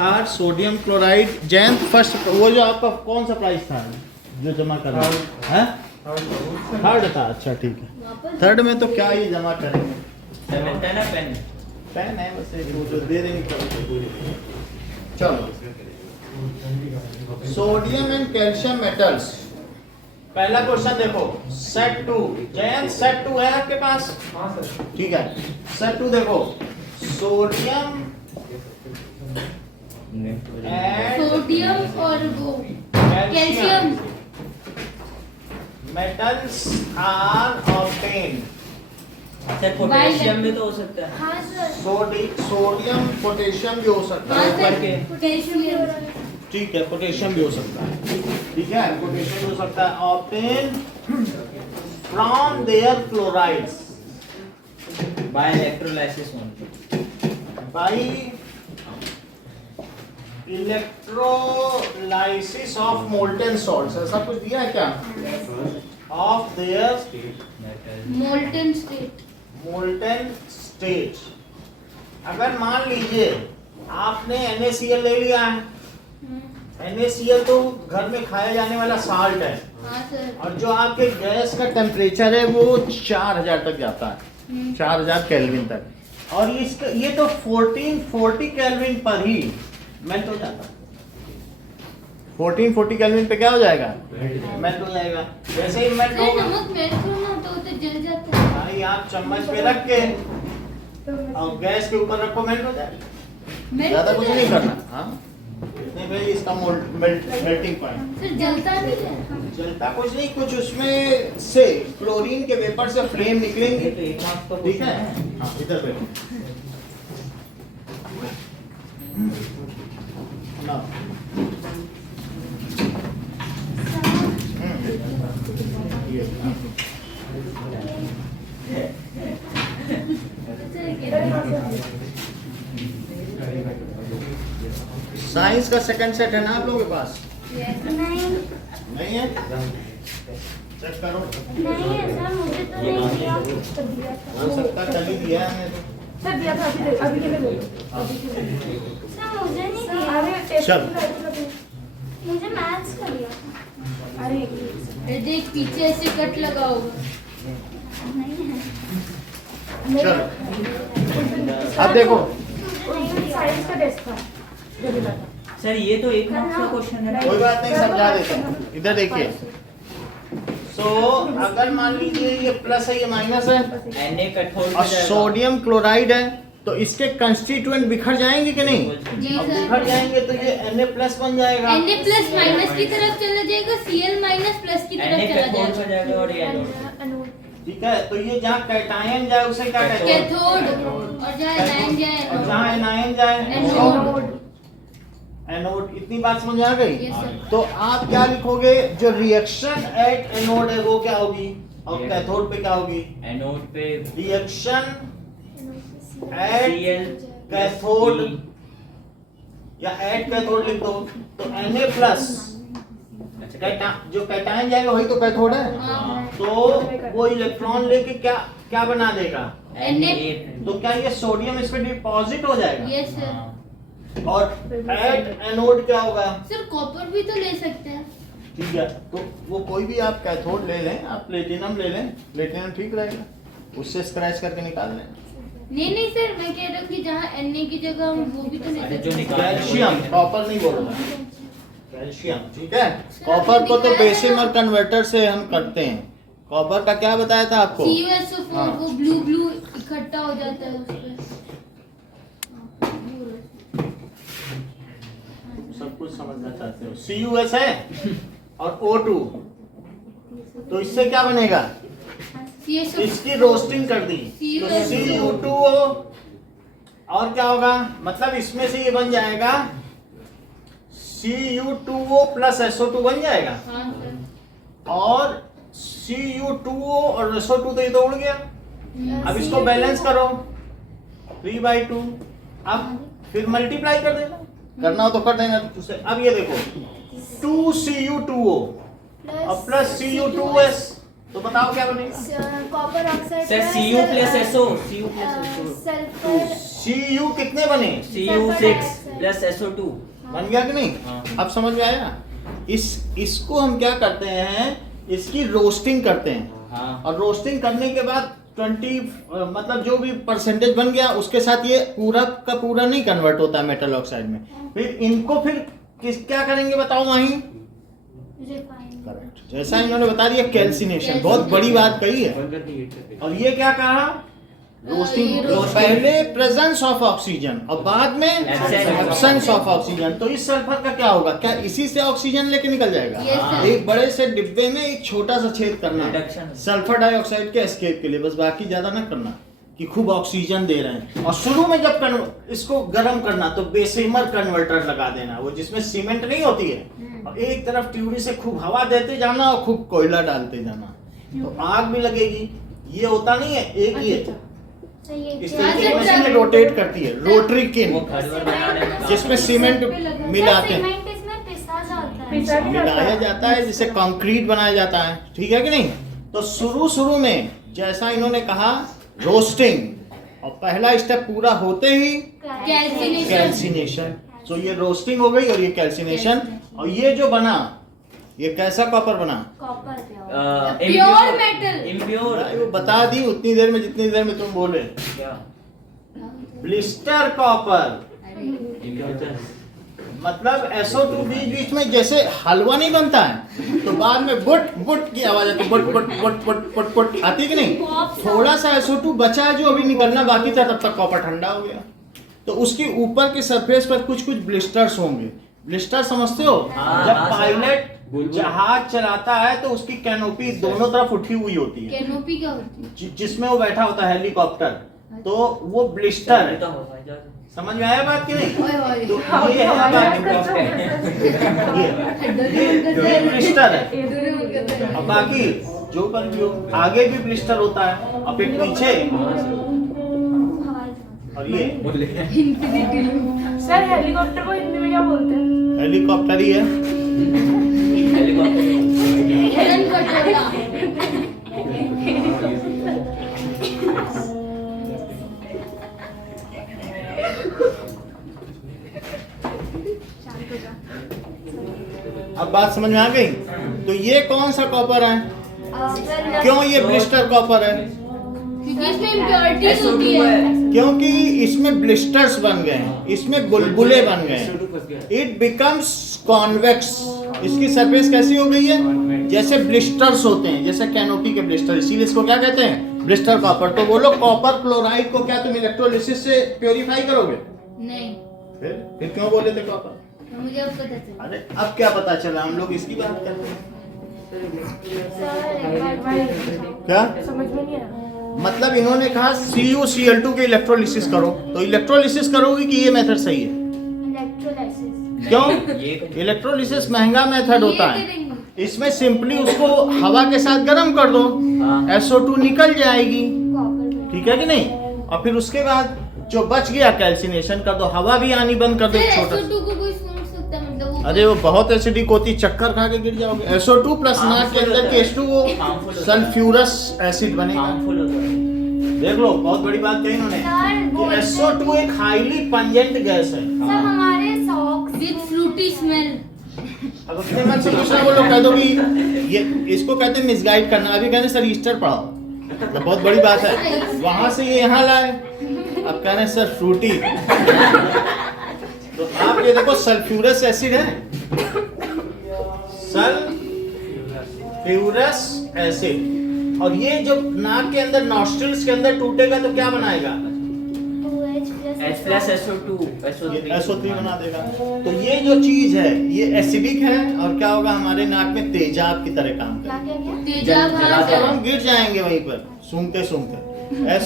Are sodium chloride. Jayant first, वो जो आपका कौन सा प्राइस था जो जमा करना है? थर्ड था। अच्छा ठीक है, थर्ड में तो क्या ये जमा करेंगे? पेन है बस एक, वो जो दे देंगे पूरी। चलो, सोडियम एंड कैल्शियम मेटल्स। पहला क्वेश्चन देखो, सेट 2। जयंत सेट 2 है आपके पास? हाँ सर। ठीक है, सेट 2 देखो, सोडियम और वो calcium metals are obtained. Sir potassium भी तो हो सकता है। हाँ सर। सोडियम पोटेशियम भी हो सकता है। पोटेशियम ठीक है, पोटेशियम भी हो सकता है। ठीक है, पोटेशियम भी हो सकता है। Obtain from their chlorides by electrolysis only. By electrolysis of molten salts. ऐसा कुछ दिया है क्या? Of their molten state. Molten state. अगर मान लीजिए आपने NaCl ले लिया है, NaCl तो घर में खाया जाने वाला साल्ट है, हाँ सर। और जो आपके गैस का टेम्परेचर है वो 4000 तक जाता है, 4000 केल्विन तक। और इसका ये तो 1440 केल्विन पर ही मेल्ट हो जाता है। 1440 केल्विन पे क्या हो जाएगा? मेल्ट हो जाएगा। जैसे ही मेल्ट सर होगा, नमक मेल्ट होना तो जल जाता है। भाई आप चम्मच पे रख के और गैस के ऊपर रखो, मेल्ट हो जाएगा। मेल्ट ज्यादा हो कुछ नहीं जाएगा। करना। हाँ, इतने में ही इसका मेल्टिंग पॉइंट। सर जलता नहीं है। जलता कुछ नहीं, कुछ उसमें से क्लोरीन के वेपर से फ्लेम निकलेंगे। तो एक मार्क्स का ठीक है, क्वेश्चन है। हाँ इधर बैठो ना। ये साइंस का सेकंड सेट है ना आप लोगों के पास? नहीं है? चेक करो। नहीं है सर, मुझे तो नहीं दिया। हो सकता कल ही दिया है हमें तो। सर दिया था अभी के लिए बोलो। सर मुझे नहीं दिया। अरे टेस्ट चल। मुझे मैथ्स का दिया था। अरे देख पीछे ऐसे कट लगा होगा। नहीं है। चलो अब देखो, साइंस का टेस्ट था जो मिला था। सर ये तो एक मार्क्स का क्वेश्चन है। कोई बात नहीं, समझा देते हैं। इधर देखिए, सो अगर मान लीजिए ये प्लस है, ये माइनस है, Na कठोर और सोडियम क्लोराइड है, तो इसके कंस्टिट्यूएंट बिखर जाएंगे कि नहीं? जी अब सर। बिखर जाएंगे तो ये Na प्लस बन जाएगा। Na प्लस माइनस की तरफ चला जाएगा, Cl माइनस प्लस की तरफ Na चला कठोर हो जाएगा। जाएगा और ये एनोड। ठीक है, तो ये जहाँ कैटायन जाए उसे क्या कहते हैं? कैथोड। और जहाँ एनायन जाए और जहाँ एनायन जाए एनोड। एनोड। इतनी बात समझ आ गई? Yes sir. तो आप क्या लिखोगे? जो रिएक्शन एट एनोड है वो क्या होगी, और कैथोड पे क्या होगी? एनोड पे रिएक्शन एट Cl कैथोड या एट कैथोड लिख दो, तो Na प्लस जो कैटायन जाएगा वही तो कैथोड है। हाँ। तो वो इलेक्ट्रॉन लेके क्या क्या बना देगा? Na। तो क्या ये सोडियम इस पे डिपॉजिट हो जाएगा? Yes sir. और एट एनोड क्या होगा? सर कॉपर भी तो ले सकते हैं। ठीक है, तो वो कोई भी आप कैथोड ले लें, आप प्लेटिनम ले लें, प्लेटिनम ठीक रहेगा, उससे स्क्रैच करके निकाल लें। नहीं सर, मैं कह रहा हूँ कि जहाँ Na की जगह हम वो भी तो ले अरे सकते जो हैं। निकाल कैल्शियम, कॉपर नहीं बोल रहा, कैल्शियम। ठीक है, कॉपर को तो बेसिमर कन्वर्टर से हम करते हैं। कॉपर का क्या बताया था आपको? CuSO4 हाँ। वो ब्लू इकट्ठा हो जाता है उसपे। सब कुछ समझना चाहते हो। CuS है और O2, तो इससे क्या बनेगा? CuSO इसकी रोस्टिंग कर दी तो Cu2O, और क्या होगा? मतलब इसमें से ये बन जाएगा Cu2O प्लस SO2 बन जाएगा, हाँ सर। और Cu2O और SO2 तो ये तो उड़ गया। अब इसको बैलेंस करो 3/2, अब फिर मल्टीप्लाई कर देना, करना हो तो कर देना उसे। अब ये देखो 2Cu2O और प्लस Cu2S, तो बताओ क्या बनेगा? Copper oxide sir Cu plus SO, Cu plus SO, sulphur Cu कितने बने? Cu6, प्लस SO2 बन गया कि नहीं? हाँ। अब समझ में आया? इसको हम क्या करते हैं, इसकी रोस्टिंग करते हैं, हाँ और रोस्टिंग करने के बाद 20 मतलब जो भी परसेंटेज बन गया उसके साथ ये पूरा का पूरा नहीं कन्वर्ट होता है मेटल ऑक्साइड में। फिर इनको फिर क्या करेंगे बताओ वहीं? करेक्ट, जैसा इन्होंने बता दिया कैल्सिनेशन, बहुत बड़ी बात कही है। और ये क्या कहा? रोस्टिंग। पहले प्रेजेंस ऑफ ऑक्सीजन और बाद में एब्सेंस ऑफ ऑक्सीजन। तो इस सल्फर का क्या होगा? क्या इसी से ऑक्सीजन लेके निकल जाएगा? Yes, sir. एक बड़े से डिब्बे में एक छोटा सा छेद करना है Reduction. सल्फर डाइऑक्साइड के एस्केप के लिए, बस बाकी ज्यादा ना करना कि खूब ऑक्सीजन दे रहे हैं। और शुरू में जब इसको गर्म करना तो बेसिमर कन्वर्टर लगा देना, वो जिसमें सीमेंट नहीं होती है, और एक तरफ ट्यूबी से खूब हवा देते जाना और खूब कोयला डालते जाना, तो आग भी लगेगी। ये होता नहीं है एक ये इस तरीके की मशीन रोटेट करती है, रोटरी किन, वो घर वर बनाने में जिसमें सीमेंट मिलाते हैं, सीमेंट इसमें पिसा जाता है। पिसा भी मिलाया जाता है। जाता है जिससे कंक्रीट बनाया जाता है, ठीक है कि नहीं? तो शुरू में जैसा इन्होंने कहा रोस्टिंग, और पहला स्टेप पूरा होते ही कैल्सिनेशन। कैल्सिनेशन। तो ये रोस्टिंग हो गई और ये कैल्सिनेशन। और ये जो बना, ये कैसा कॉपर बना? Copper Pure metal. इम्प्योर वो बता दी उतनी देर में जितनी देर में तुम बोले। क्या ब्लिस्टर कॉपर, इम्प्योर मतलब SO2 बीच में जैसे हलवा नहीं बनता है तो बाद में बुट बुट की आवाज आती है, बुट बुट बुट बुट बुट बुट आती है कि नहीं? थोड़ा सा SO2 बचा है जो अभी निकलना बाकी था, तब तक कॉपर ठंडा हो गया। तो उसके ऊपर के सरफेस पर कुछ कुछ ब्लिस्टर्स होंगे। ब्लिस्टर समझते हो? हाँ, जब हाँ, पायलट बुलबुल। जहाज चलाता है तो उसकी कैनोपी दोनों तरफ उठी हुई होती है, कैनोपी क्या होती है? जिसमें वो बैठा होता है हेलीकॉप्टर, तो वो ब्लिस्टर है। है समझ में आया बात कि नहीं? ओए ओए। तो ये है बात, ये ब्लिस्टर है। और बाकी जो पर भी हो, आगे भी ब्लिस्टर होता है और फिर पीछे, और ये सर हेलीकॉप्टर को हिंदी में क्या बोलते हैं? हेलीकॉप्टर ही है। हेलन कटोरा। अब बात समझ में आ गई? तो ये कौन सा कॉपर है? क्यों ये ब्लिस्टर कॉपर है? क्योंकि इसमें इम्प्योरिटीज होती है। क्योंकि इसमें ब्लिस्टर्स बन गए हैं, इसमें बुलबुले बन गए हैं। It becomes convex. इसकी सरफेस कैसी हो गई है? जैसे ब्लिस्टर्स होते हैं, जैसे कैनोपी के ब्लिस्टर, इसीलिए इसको क्या कहते हैं? Blister copper. तो बोलो कॉपर क्लोराइड को क्या तुम इलेक्ट्रोलिसिस से प्योरीफाई करोगे? नहीं, फिर क्यों बोले थे कॉपर? तो मुझे अब पता चला। अरे अब क्या पता चला? हम लोग इसकी बात करते हैं। क्या समझ में नहीं आया। मतलब इन्होंने कहा CuCl2 के इलेक्ट्रोलिसिस करो, तो इलेक्ट्रोलिसिस करोगे कि ये मेथड सही है? इलेक्ट्रोलाइसिस। क्यों? इलेक्ट्रोलिसिस महंगा मेथड होता ये है। करेंगे। इसमें सिंपली उसको हवा के साथ गर्म कर दो, हाँ। SO2 निकल जाएगी, कॉपर। ठीक है कि नहीं? और फिर उसके बाद जो बच गया कैल्सिनेशन कर दो, हवा भी आनी बंद कर दो। सर छोटा SO2 को कोई सोच सकता है, मतलब वो अरे वो बहुत एसिडिक होती, चक्कर खा के गिर जाओगे। SO2 प्लस नाक के अंदर के H2O सल्फ्यूरस एसिड बनेगा। हार्मफुल होता है। देख लो, बहुत बड़ी बात कही उन्होंने कि SO2 एक हाईली पंजेंट गैस है। सर हमारे सॉक्स विद फ्रूटी स्मेल। अब अपने मन से कुछ ना बोलो, कह दो कि ये इसको कहते हैं मिसगाइड करना। अभी कहते सर ईस्टर पढ़ाओ, तो बहुत बड़ी बात है। वहां से ये यहाँ लाए, अब कह रहे हैं सर फ्रूटी। तो आप ये देखो सल्फ्यूरस एसिड है, सल्फ्यूरस एसिड। और ये जो नाक के अंदर नॉस्ट्रिल्स के अंदर टूटेगा तो क्या बनाएगा? H plus SO2 SO3 बना देगा। तो ये जो चीज है ये एसिडिक है, और क्या होगा? हमारे नाक में तेजाब की तरह काम क्या करेगा। क्या क्या? तेजाब जला तो हम गिर जाएंगे वहीं पर सूंघते सूंघते।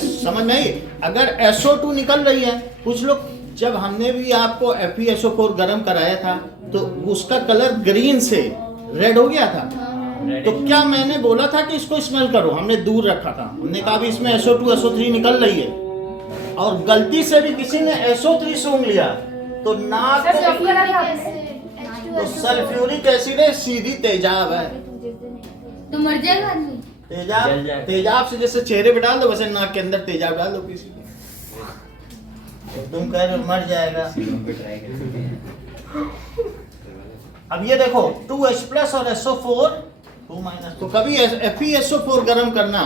समझ में आई? अगर SO2 निकल रही है, कुछ लोग, जब हमने भी आपको FeSO4 गर्म कराया था तो उसका कलर ग्रीन से रेड हो गया था। तो क्या मैंने बोला था कि इसको स्मेल करो? हमने दूर रखा था, हमने कहा भी इसमें SO2 SO3 निकल रही है, और गलती से भी किसी ने SO3 सूंघ लिया तो नाक सर सब करा था। तो सल्फ्यूरिक एसिड है, सीधी तेजाब है। तो मर जाएगा आदमी। जल तेजाब, जाएगा। तेजाब से जैसे चेहरे पे डाल दो, वैसे नाक के अंदर तेजाब डाल दो किसी को। तुम कह रहे हो मर जाएगा। पे ट्राई कर सकते हैं। अब ये देखो 2H प्लस और SO4 2 माइनस, तो कभी FeSO4 गर्म करना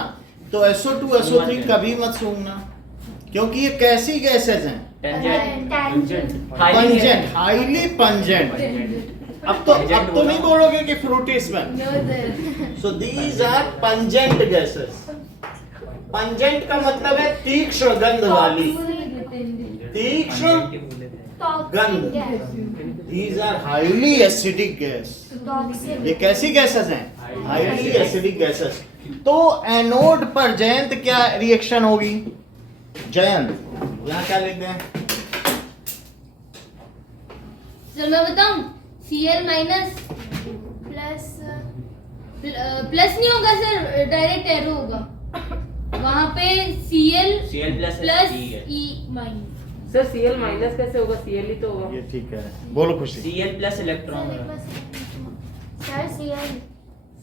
तो SO2 SO3 कभी मत सूंघना, क्योंकि ये कैसी गैसेज हैं? Tangent. Pungent, highly pungent. अब तो नहीं बोलोगे कि fruity smell. No, sir. So these are pungent gases. Pungent का मतलब है तीक्ष्ण गंध वाली, तीक्ष्ण Toxic गंध। gas. These are highly acidic gas. Toxic. ये कैसी गैसेस हैं? Highly acidic gases. तो एनोड पर जयंत क्या रिएक्शन होगी? जयंत यहाँ क्या लिख दें? सर मैं बताऊं, Cl माइनस Plus. प्लस नहीं होगा सर, डायरेक्ट एरो होगा। वहाँ पे Cl plus E minus. Sir Cl minus कैसे होगा? Cl ही तो होगा। ये ठीक है, बोलो खुशी। Cl plus electron Sir, Cl.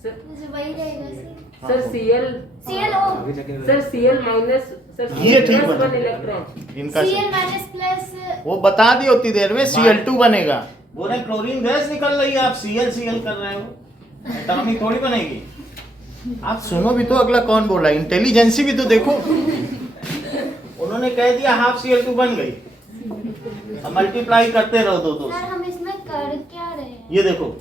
Sir वही रहेगा sir. Sir Cl ClO. Sir Cl minus sir ये Cl ठीक प्लस बना। 1 इलेक्ट्रॉन। इनका Cl सही। minus plus. वो बता दी होती देर में Cl2 बनेगा। बोले क्लोरीन गैस निकल रही है, आप Cl कर रहे हो, एटॉमिक थोड़ी बनेगी। आप सुनो भी तो, अगला कौन बोला, इंटेलिजेंसी भी तो देखो। उन्होंने कह दिया हाफ Cl2 बन गई, अब मल्टीप्लाई करते रहो दो सर हम इसमें कर क्या रहे हैं? ये देखो,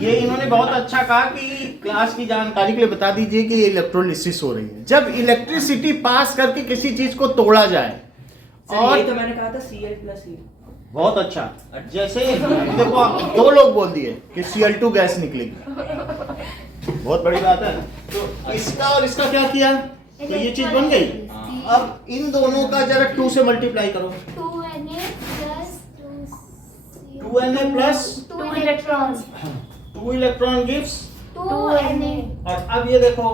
ये इन्होंने बहुत अच्छा कहा कि क्लास की जानकारी के लिए बता दीजिए कि ये इलेक्ट्रोलिसिस हो रही है। जब इलेक्ट्रिसिटी पास करके किसी चीज को तोड़ा जाए, और ये और तो मैंने कहा था Cl प्लस E। बहुत अच्छा, जैसे देखो दो लोग बोल दिए कि Cl2 गैस निकलेगी, बहुत बड़ी बात है। तो इसका और इसका क्या किया, तो ये चीज बन गई। अब इन दोनों का जरा 2 से मल्टीप्लाई करो, 2Na plus 2Na plus 2 electrons. 2 electron gives, 2Na. और अब ये देखो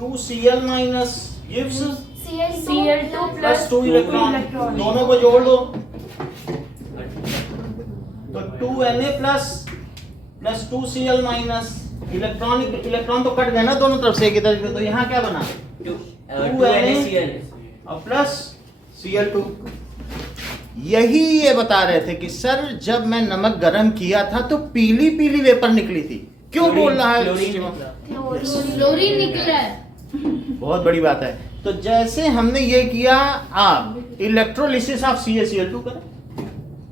2Cl minus gives Cl2 plus 2 electron, दोनों को जोड़ दो तो 2Na plus 2Cl minus, electron तो कट गए ना दोनों तरफ से एक इधर, तो यहाँ क्या बना 2NaCl और प्लस Cl2। यही ये बता रहे थे कि सर जब मैं नमक गरम किया था तो पीली पीली वेपर निकली थी, क्यों बोल रहा है? क्लोरीन निकला है। बहुत बड़ी बात है। तो जैसे हमने ये किया, आप इलेक्ट्रोलिसिस ऑफ CaCl2 करें।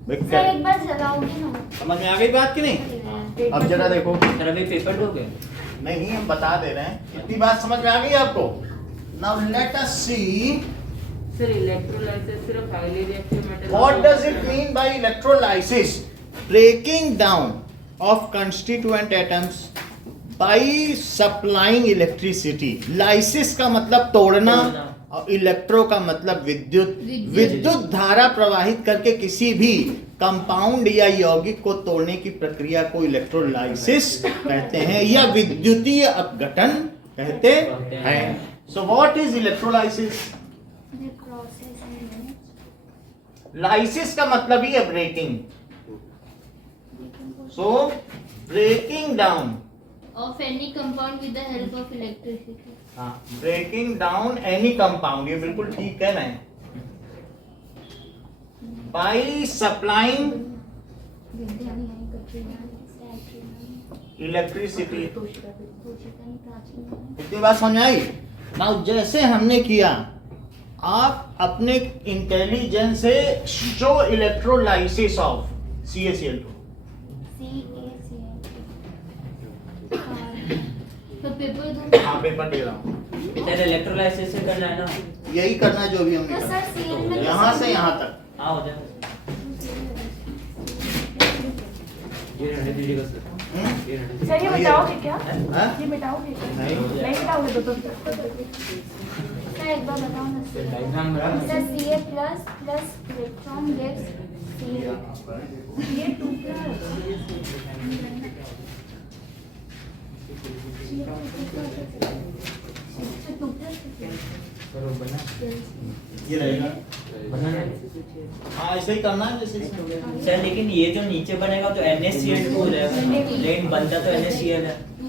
सर एक बार जलाओगे ना? समझ में आ गई बात कि नहीं? अब जरा देखो, सर अभी पेपर दोगे? नहीं हम बता दे रहे हैं, इतनी बात समझ में आ गई आपको? नाउ लेट अस सी सर इलेक्ट्रोलाइसिस सिर्फ highly reactive metal. what does it mean by electrolysis? Breaking down of constituent atoms by supplying electricity. Lysis का मतलब तोड़ना और इलेक्ट्रो का मतलब विद्युत। विद्युत धारा प्रवाहित करके किसी भी कंपाउंड या यौगिक को तोड़ने की प्रक्रिया को इलेक्ट्रोलाइसिस कहते हैं या विद्युतीय अपघटन कहते हैं। So what is electrolysis? The process है। लाइसिस का मतलब ही है breaking. So breaking down Of any compound with the help of electricity. Breaking down any compound, ये बिल्कुल ठीक कह रहे हैं। By supplying electricity. इतनी बात समझ आई? नाउ जैसे हमने किया, आप अपने इंटेलिजेंस से शो इलेक्ट्रोलाइसिस ऑफ CaCl2। तो पेपर दो। हाँ पेपर दे रहा हूँ, सर इलेक्ट्रोलाइसिस से करना है ना? यही करना जो भी हमने तो करा, सर Cl में यहाँ से यहाँ तक। हाँ हो जाएगा। सर ये बताओगे क्या? हाँ? ये बताओगे क्या? नहीं नहीं बताओगे तो सर एक बार बताओ ना sir. Diagram sir Ca plus electron gives Ca. ये 2 ये रहेगा। हाँ ऐसे ही करना है जैसे इसमें हो गया। सर लेकिन ये जो नीचे बनेगा तो NaCl2 हो जाएगा, लेकिन बनता तो NaCl है, 2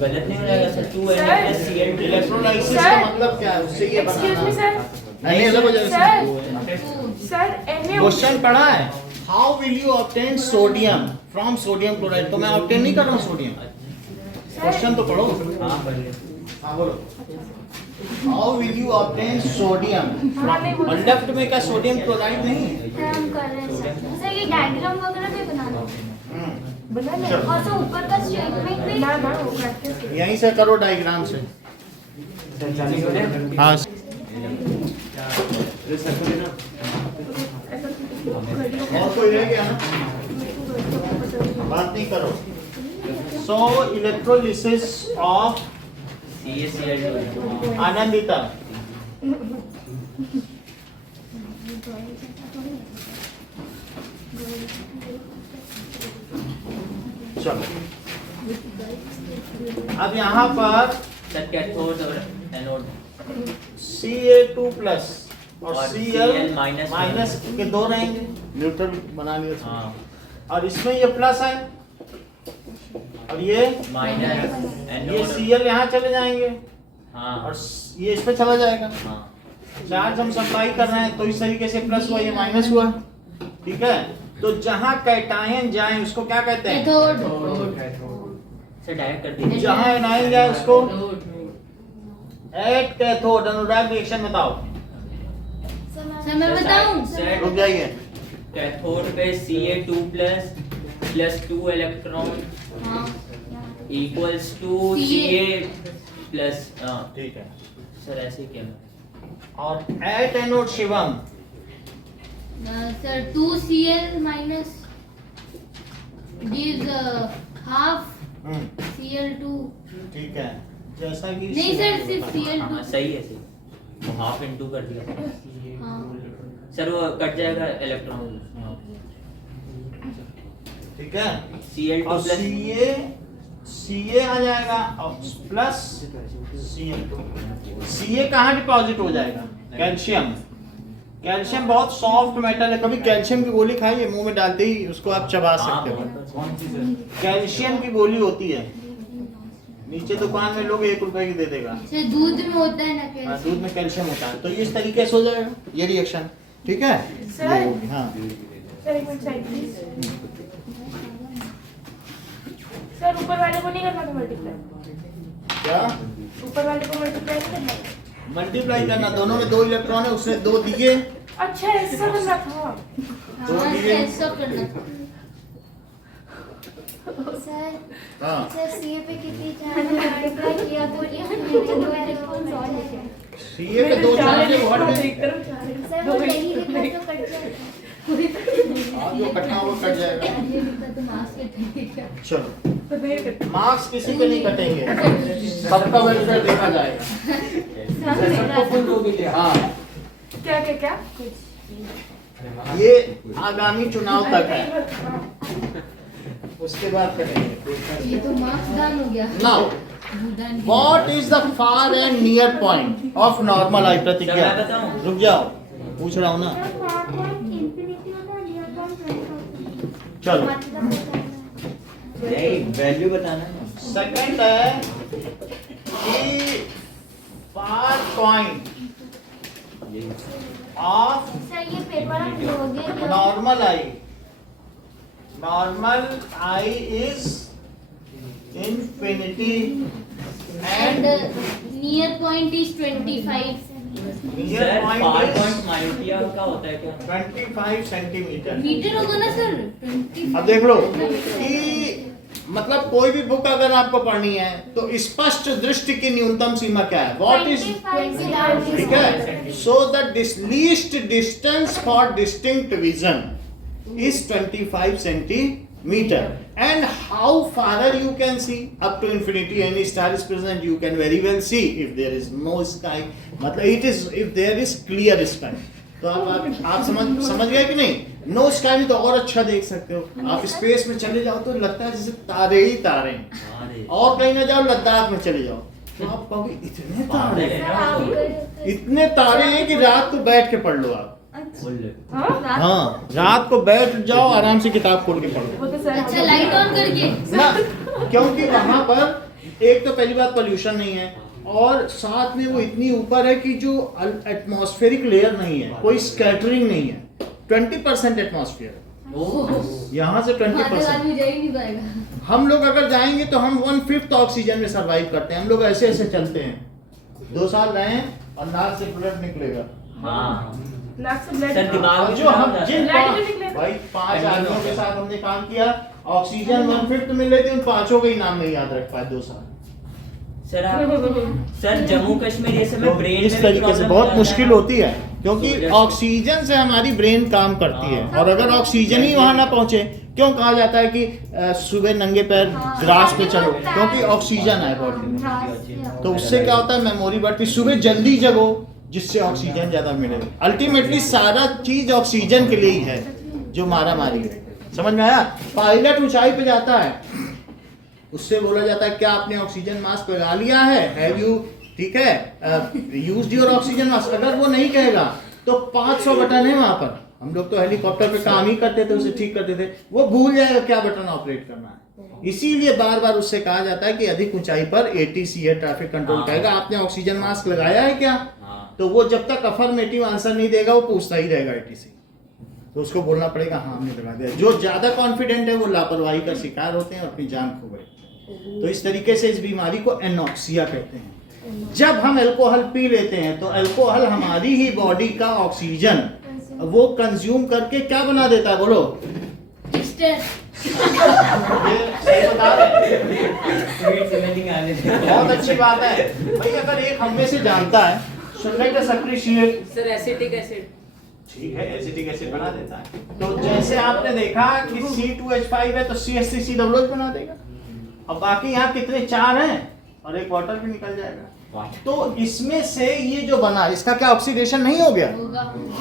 गलत नहीं हो जाएगा सर? 2NaCl2 इलेक्ट्रोलाइसिस का सर। मतलब क्या है? उससे ये एक्सक्यूज मी बनाना। सर। नहीं अलग हो जाएगा। सर सर Na क्वेश्चन पढ़ा है, how will you obtain sodium from sodium chloride. तो मैं ऑब्टेन नहीं कर रहा हूँ सोडियम, क्वेश्चन तो पढ़ो। हाँ बढ़िया। हाँ बोलो, how will you obtain sodium from, left में क्या सोडियम क्लोराइड नहीं है? सर हम कर रहे हैं सर ये डायग्राम वगैरह भी बनाना है। बना ले। चलो। और सर ऊपर का स्टेटमेंट भी ना ना वो प्रैक्टिस यहीं से करो डायग्राम से। हाँ और कोई रह गया ना, बात नहीं करो। सो इलेक्ट्रोलिसिस ऑफ CaCl2 आनंदिता। चलो अब यहाँ पर सर कैथोड और एनोड Ca2 प्लस और और Cl Cl माइनस माइनस के दो रहेंगे, न्यूट्रल बना लिया। हाँ और इसमें ये प्लस है और ये माइनस ये एनोड Cl यहाँ चले जाएंगे हाँ और ये इस पे चला जाएगा। हाँ चार्ज हम सप्लाई कर रहे हैं तो इस तरीके से प्लस हुआ, ये माइनस हुआ। ठीक है, तो जहां कैटायन जाए उसको क्या कहते हैं? कैथोड। सर डायरेक्ट कर दीजिए। जहां एनायन जाए उसको एट कैथोड। अनुराग रिएक्शन बताओ। सर मैं बताऊं? सर रुक जाइए। कैथोड पे Ca2 प्लस 2 इलेक्ट्रॉन हाँ इक्वल्स टू Ca प्लस हाँ ठीक है, सर ऐसे क्या और at anode Shivam sir 2Cl minus gives half Cl2। ठीक है, जैसा कि नहीं सर सिर्फ हाँ Cl2। सही है सही, वो हाफ इनटू कर दिया हाँ सर, वो कट जाएगा इलेक्ट्रॉन। ठीक है, Cl2 और प्लस Ca आ जाएगा और प्लस Cl2। Ca कहाँ डिपॉजिट हो जाएगा? कैल्शियम। कैल्शियम बहुत सॉफ्ट मेटल है, कभी कैल्शियम की गोली खाई है? मुंह में डालते ही उसको आप चबा सकते हो। कैल्शियम की गोली होती है, नीचे दुकान में लोग 1 रुपए की दे देगा। सर दूध में होता है ना हाँ, कैल्शियम। दूध में कैल्शियम होता है, तो ये इस तरीके से हो जाएगा ये रिएक्शन। ठीक है, सर हाँ सर एक मिनट साइड प्लीज। सर ऊपर वाले को नहीं करना था मल्टीप्लाई, क्या ऊपर वाले को मल्टीप्लाई नहीं करना था। मल्टीप्लाई करना? दोनों में 2 इलेक्ट्रॉन है, उसने 2 दिए। अच्छा ऐसा करना था। हाँ ऐसा करना था। सर हाँ, सर सीए पे कितनी चार्ज मल्टीप्लाई किया तो ये 2 इलेक्ट्रॉन और लिखे। Ca पे 2 चार्ज है, व्हाट में सर वो नहीं लिखा तो कट जाएगा। आप जो कटना वो कट जाएगा। ये लिखा तो मास के ठीक है। चलो, तो नहीं करना। मार्क्स किसी पे नहीं कटेंगे, सबका वेलफेयर देखा जाएगा। हाँ, क्या क्या क्या ये आगामी चुनाव तक है, उसके बाद करेंगे। ये तो मार्क्स दान हो गया। नाउ भूदान की। What is the far and near point of normal I? Sir, प्रतिज्ञा मैं बताऊं? रुक जाओ, पूछ रहा हूँ ना। इंफिनिटी होता है नियर पॉइंट चलो, नहीं वैल्यू बताना है। सेकंड है कि फार पॉइंट ऑफ सर ये पेपर आप लोगे क्या? Normal I. Normal I is infinity And and near point is 25। Near sir power point point myopia का होता है क्या? 25 सेंटीमीटर। मीटर होगा ना सर 25। अब देख लो कि मतलब कोई भी बुक अगर आपको पढ़नी है तो स्पष्ट दृष्टि की न्यूनतम सीमा क्या है? व्हाट इज, 25 ठीक है, so the least distance for distinct vision is 25 centimeter. And how far you can see? Up to infinity, any star is present, you can very well see. If there is no sky, मतलब it is, if there is clear sky. तो आप समझ गए कि नहीं? No sky में तो और अच्छा देख सकते हो। आप स्पेस में चले जाओ तो लगता है जैसे तारे ही तारे हैं। और कहीं ना जाओ, लद्दाख में चले जाओ तो आप कहोगे इतने तारे हैं, इतने तारे हैं कि रात को बैठ के पढ़ लो आप। हाँ, रात को बैठ जाओ आराम से किताब खोल के पढ़ो वो तो सर अच्छा लाइट ऑन करके। ना, क्योंकि वहां पर एक तो पहली बात पोल्यूशन नहीं है और साथ में वो इतनी ऊपर है कि जो एटमॉस्फेरिक लेयर नहीं है, कोई स्कैटरिंग नहीं है, 20% एटमॉस्फेयर, यहाँ से 20%। आदमी जा ही नहीं पाएगा। हम लोग अगर जाएंगे तो हम 1/5 ऑक्सीजन में सरवाइव करते हैं। हम लोग ऐसे ऐसे चलते हैं, 2 साल रहे हैं और नाक से ब्लड निकलेगा। हाँ नाक से ब्लड सर दिमाग और में जो हम जिन Blood भी निकलेगा। भाई 5 आदमियों के साथ हमने काम किया, ऑक्सीजन 1/5 मिल रही थी, उन 5 का ही नाम नहीं याद रख पाए 2 साल। सर सर जम्मू कश्मीर ये सब में ब्रेन इस तरीके से बहुत मुश्किल होती है, क्योंकि ऑक्सीजन से हमारी ब्रेन काम करती है, और अगर ऑक्सीजन ही वहां ना पहुंचे, क्यों कहा जाता है कि सुबह नंगे पैर ग्रास पे चलो, क्योंकि ऑक्सीजन है बॉडी में। तो उससे क्या होता है, मेमोरी बढ़ती, सुबह जल्दी जगो जिससे ऑक्सीजन ज्यादा मिले। अल्टीमेटली सारा चीज ऑक्सीजन के लिए ही है जो मारा मारी है। समझ में आया? पायलट ऊंचाई पे जाता है, उससे बोला जाता है क्या आपने ऑक्सीजन मास्क लगा लिया है, हैव यू, ठीक है, यूज्ड योर ऑक्सीजन मास्क। अगर वो नहीं कहेगा तो 500 बटन है वहां पर। हम लोग तो हेलीकॉप्टर पे काम ही करते थे, उसे ठीक करते थे, वो भूल जाएगा क्या बटन ऑपरेट करना है। इसीलिए बार बार उससे कहा जाता है कि अधिक ऊंचाई पर ATC है, ट्रैफिक कंट्रोल कहेगा आपने ऑक्सीजन मास्क लगाया है क्या, तो वो जब तक अफर्मेटिव आंसर नहीं देगा वो पूछता ही रहेगा ATC, तो उसको बोलना पड़ेगा हाँ हमने लगा दिया। जो ज्यादा कॉन्फिडेंट है वो लापरवाही का शिकार होते हैं और अपनी जान खो गए। तो इस तरीके से इस बीमारी को एनॉक्सिया कहते हैं। जब हम अल्कोहल पी लेते हैं तो अल्कोहल हमारी ही बॉडी का ऑक्सीजन वो कंज्यूम करके क्या बना देता है, बोलो? ये सही बता रहे हैं। बहुत अच्छी बात है भाई। अगर एक हम में से जानता है सर एसिटिक एसिड, ठीक है, एसिटिक एसिड बना देता है। तो जैसे आपने देखा कि C2H5 है तो CH3COOH बना देगा। अब बाकी यहाँ कितने 4 हैं और एक वाटर भी निकल जाएगा। तो इसमें से ये जो बना इसका क्या ऑक्सीडेशन नहीं हो गया?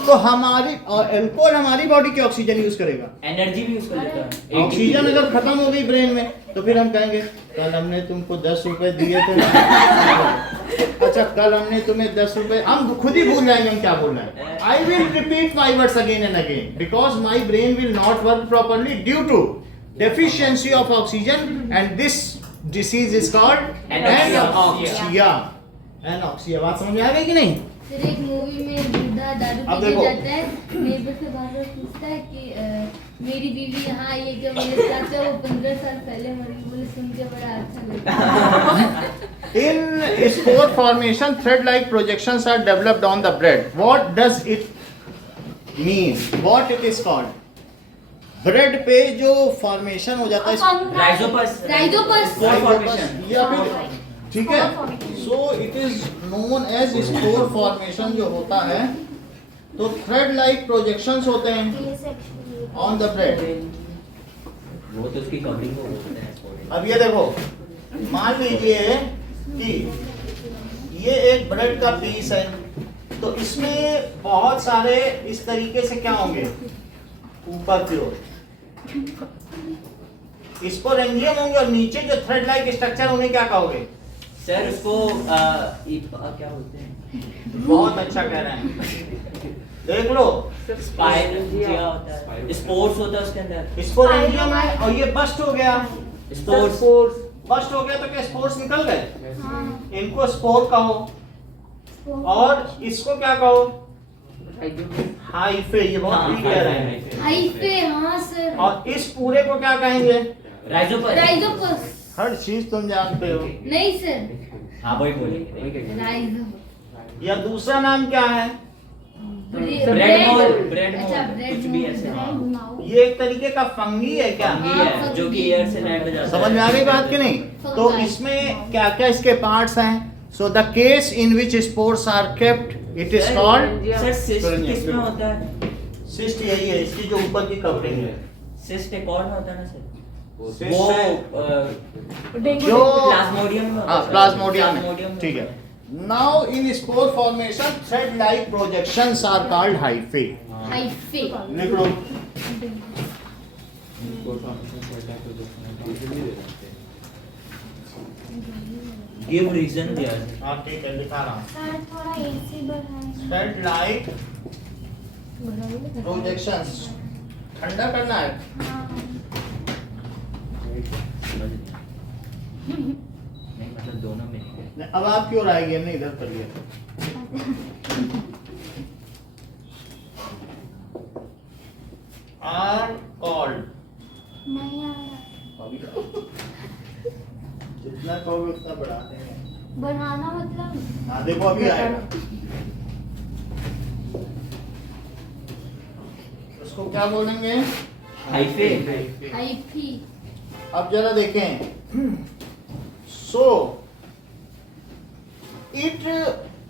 तो हमारी अल्कोहल हमारी बॉडी की ऑक्सीजन यूज करेगा, एनर्जी भी यूज कर लेता है। ऑक्सीजन अगर खत्म हो गई ब्रेन में तो फिर हम कहेंगे कल हमने तुमको 10 रुपए दिए थे ना। अच्छा कल हमने तुम्हें 10 रुपए, हम खुद ही भूल जाएंगे हम क्या बोल रहे हैं। I will repeat my words again and again because my brain will not work properly due to deficiency of oxygen, and this disease is called anoxia. Anoxia, बात समझ में आ गई कि नहीं? फिर एक मूवी में बूढ़ा दारू अब पीने देखो। जाता है, नेबर से बार-बार पूछता है कि मेरी बीवी यहाँ आई है क्या, मेरे साथ है, वो 15 साल पहले मरी। बोले सुन के बड़ा अच्छा लगा। In spore formation, thread-like projections are developed on the bread. What does it mean? What it is called? Bread पे जो फॉर्मेशन हो जाता है राइजोपस राइजोपस फॉर्मेशन या फिर, ठीक है, so it is known as spore formation जो होता है। तो थ्रेड लाइक प्रोजेक्शंस होते हैं ऑन द ब्रेड। वो तो उसकी कवरिंग हो बोलते हैं। अब ये देखो, मान लीजिए कि ये एक ब्रेड का पीस है, तो इसमें बहुत सारे इस तरीके से क्या होंगे, ऊपर की ओर स्पोरेंजियम होंगे और नीचे जो थ्रेड लाइक स्ट्रक्चर उन्हें क्या कहोगे? सर उसको क्या बोलते हैं? बहुत अच्छा कह रहे हैं, देख लो। स्पाइरल होता है, स्पोर्स होता है उसके अंदर। स्पोरेंजियम है और ये बस्ट हो गया, स्पोर्स बस्ट हो गया तो क्या स्पोर्स निकल गए? इनको स्पोर कहो और इसको क्या कहो? हाइफे। ये बहुत ठीक कह रहे हैं, हाइफे। हाँ सर। और इस पूरे को क्या कहेंगे? राइजोपस। राइजोपस। हर चीज तुम जानते हो। नहीं सर, हाँ वही बोलेंगे। राइजो। या दूसरा नाम क्या है? ब्रेड मोल। अच्छा, ब्रेड कुछ भी मोल। ऐसे। ये एक तरीके का फंगी है क्या? फंगी है जो कि एयर से लैंड हो जाता है। समझ में आ गई बात कि नहीं? तो इसमें क्या क्या इसके पार्ट्स हैं? So the case in which spores are kept it is called sir cyst किसमें होता है? सिस्ट। यही है इसकी जो ऊपर की कवरिंग है। सिस्ट एक और में होता है ना सर? सिस्ट वो है जो प्लाज्मोडियम में होता हाँ है। प्लाज्मोडियम प्लाज्मोडियम में, ठीक है। Now in spore formation thread like projections are called hyphae. Hyphae. लिख लो। Give reason there. हाँ ठीक है, लिखा रहा हूँ। सर थोड़ा AC बढ़ाएं। थ्रेड लाइक प्रोजेक्शंस, ठंडा करना है। हाँ। नहीं मतलब दोनों में नहीं, अब आप क्यों आएगी, हमने इधर कर लिया। आर कॉल्ड, नहीं आ रहा। अभी जितना कहोगे उतना बढ़ा देंगे। बनाना मतलब हाँ देखो अभी आएगा। उसको क्या बोलेंगे? हाइफे। आईपी। अब जरा देखें। So it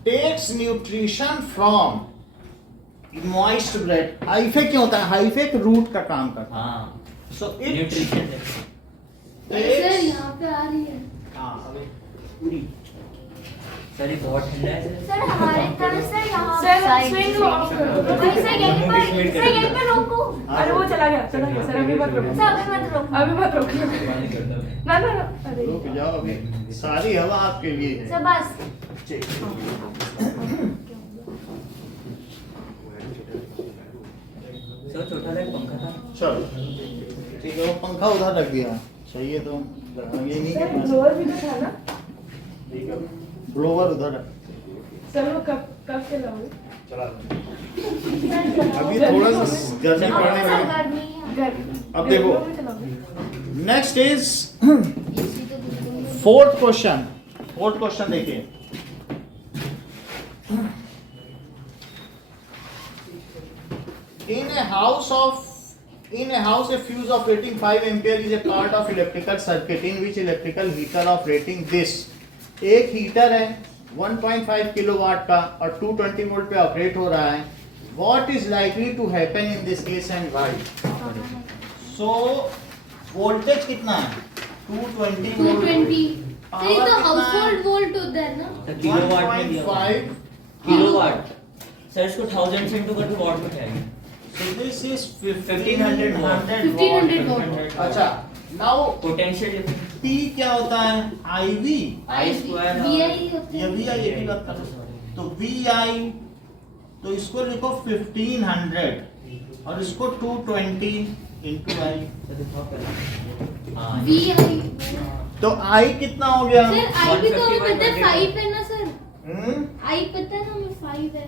takes nutrition from moist bread. Hyphae क्यों होता है? हाइफे एक रूट का काम करता है। हाँ सो इट न्यूट्रिशन सर यहाँ पे आ रही है। हाँ अभी पूरी सर ये बहुत ठंडा है सर। सर हमारे तरफ से यहाँ सर स्विंग ऑफ करो। वहीं से यहीं पर सर यहीं पे रोको। अरे वो चला गया सर, अभी मत रोको, सर अभी मत रोको। अभी मत रोको। ना ना ना, अरे रुक जाओ, अभी सारी हवा आपके लिए है। सर बस सर छोटा सा एक पंखा था। चलो ठीक है, वो पंखा उधर रख दिया। सही है, तो ये नहीं सर के पास ब्लोअर भी तो था ना। ठीक है, ब्लोवर उधर है। सर वो कब के लाओगे? चला दो। सर अभी थोड़ा सा गर्मी पड़ने सर लगी। गर्मी है। अब देखो। गर्मियों में चलाओगे? नेक्स्ट इज इसी तो बिल्कुल नहीं। Fourth question. फोर्थ क्वेश्चन देखिए। In a house, a fuse of rating 5 ampere is a part of electrical circuit in which electrical heater of rating this. एक हीटर है 1.5 किलोवाट का और 220 वोल्ट पे ऑपरेट हो रहा है. What is likely to happen in this case and why? So voltage कितना है? 220 वोल्ट. 220। तो ये Power तो कितना हाउसहोल्ड है? वोल्ट होता है ना। सर किलोवाट में दिया हुआ है। 1.5. किलोवाट। सर इसको 1000 से इनटू करके वॉट में उठाएंगे। So this is 1500 watt. 1500 watt. अच्छा, now पोटेंशियल डिफरेंस P क्या होता है? IV. I square VI होता ये है। VI ये भी बात कर रहा हूं। तो VI, तो इसको लिखो 1500 और इसको 220 into I. हाँ VI। तो I कितना हो गया? सर आई भी तो हमें पता है 150 5 है ना सर। हम्म? आई पता है ना हमें 5 है।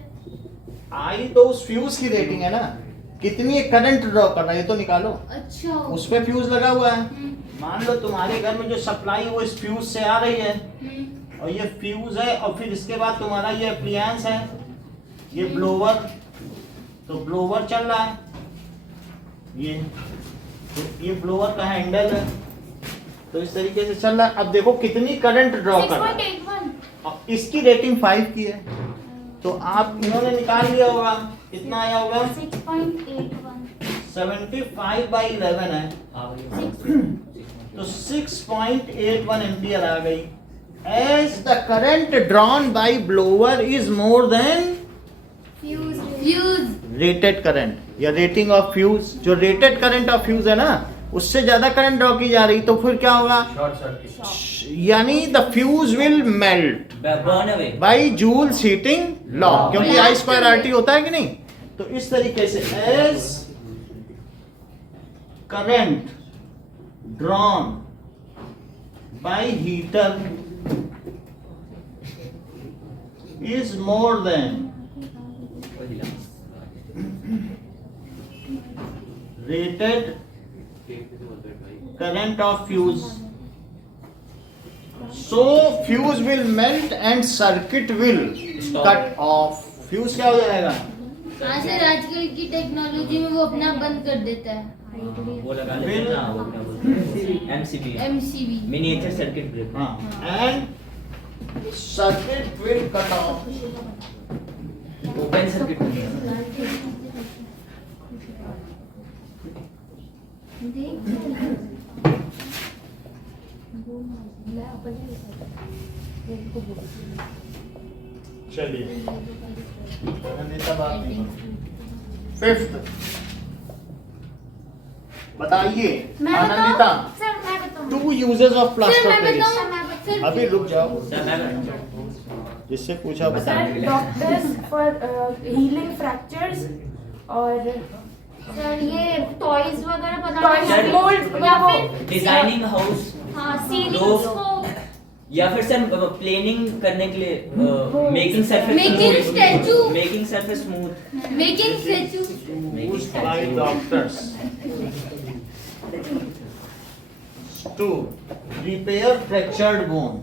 I तो उस फ्यूज की रेटिंग है ना, कितनी करंट ड्रॉ कर रहा है ये तो निकालो। अच्छा। उस पे फ्यूज लगा हुआ है। हम्म, मान लो तुम्हारे घर में जो सप्लाई है वो इस फ्यूज से आ रही है हम्म, और ये फ्यूज है और फिर इसके बाद तुम्हारा ये अप्लायंस है, ये ब्लोवर, तो ब्लोवर चल रहा है, ये ब्लोवर का हैंडल है, तो इस तरीके से चल रहा है। अब देखो कितनी करंट ड्रॉ कर रहा है। 6.81। अब इसकी रेटिंग 5 की है, तो आप इन्होंने निकाल लिया होगा, कितना आया होगा? 6.81। 75/11 है, हाँ भैया। तो 6.81 एम्पियर आ गई। As the current drawn by blower is more than fuse. rated current या rating of fuse, जो rated current of fuse है ना उससे ज्यादा करंट ड्रॉ की जा रही, तो फिर क्या होगा? Short circuit. यानी the fuse will melt burn away. by Joule's heating law, क्योंकि I square RT होता है कि नहीं। तो इस तरीके से as current drawn by heater is more than rated current of fuse, so fuse will melt and circuit will cut off. Fuse क्या हो जाएगा? हाँ सर आजकल की टेक्नोलॉजी में वो अपना बंद कर देता है। वो लगा लेते हैं ना, वो क्या बोलते हैं, MCB MCB। Miniature circuit breaker. हाँ, and circuit will cut off. Open circuit चलिए फिफ्थ बताइए मैं आनंदिता, बताऊं? सर मैं बताऊं। Two uses of sir plaster मैं पेरिस। बताऊं? सर अभी रुक जाओ, सर मैं जिससे पूछा बता। Sir doctors for healing fractures और सर ये टॉयज वगैरह Toys, बनाने mold, या फिर डिजाइनिंग हाउस हाँ सीलिंग्स लोग- को या फिर सर प्लेनिंग करने के लिए making Making statue. Making surface smooth making statue used by doctors to repair fractured bone.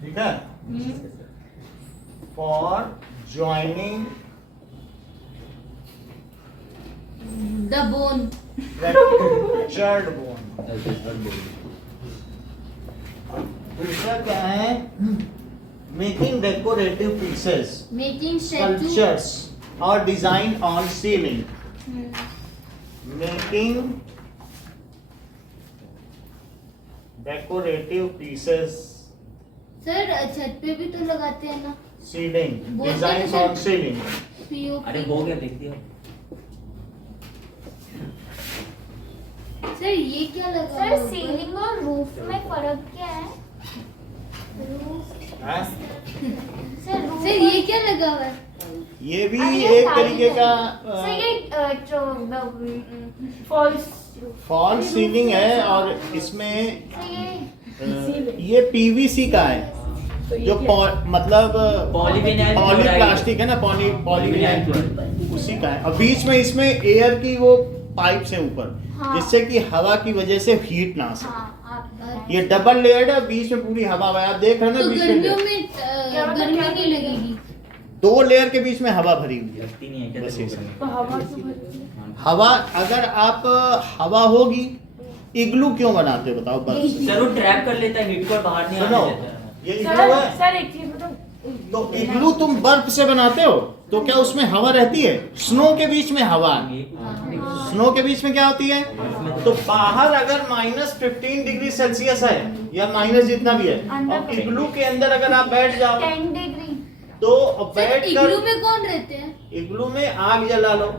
ठीक है? For joining the bone fractured bone. दूसरा क्या है? Making decorative pieces, making statue sculptures or design on ceiling. Making decorative pieces, sir छत पे भी तो लगाते हैं ना ceiling, बोलते designs हैं on ceiling. पीओपी अरे हो गया देख दिया सर ये क्या लगा सर हुआ है? सीलिंग और रूफ में फर्क क्या है? हाँ? सर रूफ सर ये क्या लगा हुआ है? ये भी अरे ये एक सारी तरीके है। का सर ये फॉल्स फॉल सीलिंग है और इसमें ये पीवीसी का है जो मतलब पॉलीविनाइल पॉलीप्लास्टिक है ना पॉलीविनाइल उसी का है और बीच में इसमें एयर की वो पाइप से ऊपर हाँ। जिससे कि हवा की वजह से हीट ना आ सके। हाँ आप ये डबल लेयर्ड है बीच में पूरी हवा है आप देख रहे हो तो ना बीच गर्मियों में में गर्मी नहीं लगेगी दो लेयर के बीच में हवा भरी हुई है लगती नहीं है क्या बस तेरे ऐसा। को? तो हवा क्यों भरती है? हवा अगर आप हवा होगी इग्लू क्यों बनाते हो बताओ बर्फ से? सर वो ट्रैप कर लेता है हीट को और बाहर नहीं सुनो आने देता है ये इग्लू है सर एक चीज बताओ तो इग्लू तुम बर्फ से बनाते हो तो क्या उसमें हवा रहती है स्नो के बीच में हवा स्नो के बीच में क्या होती है तो बाहर अगर -15 डिग्री सेल्सियस है या माइनस जितना भी है और इग्लू के अंदर अगर आप बैठ जाओ 10 डिग्री तो सर बैठ इग्लू कर में कौन रहते हैं? इग्लू में आग जला लो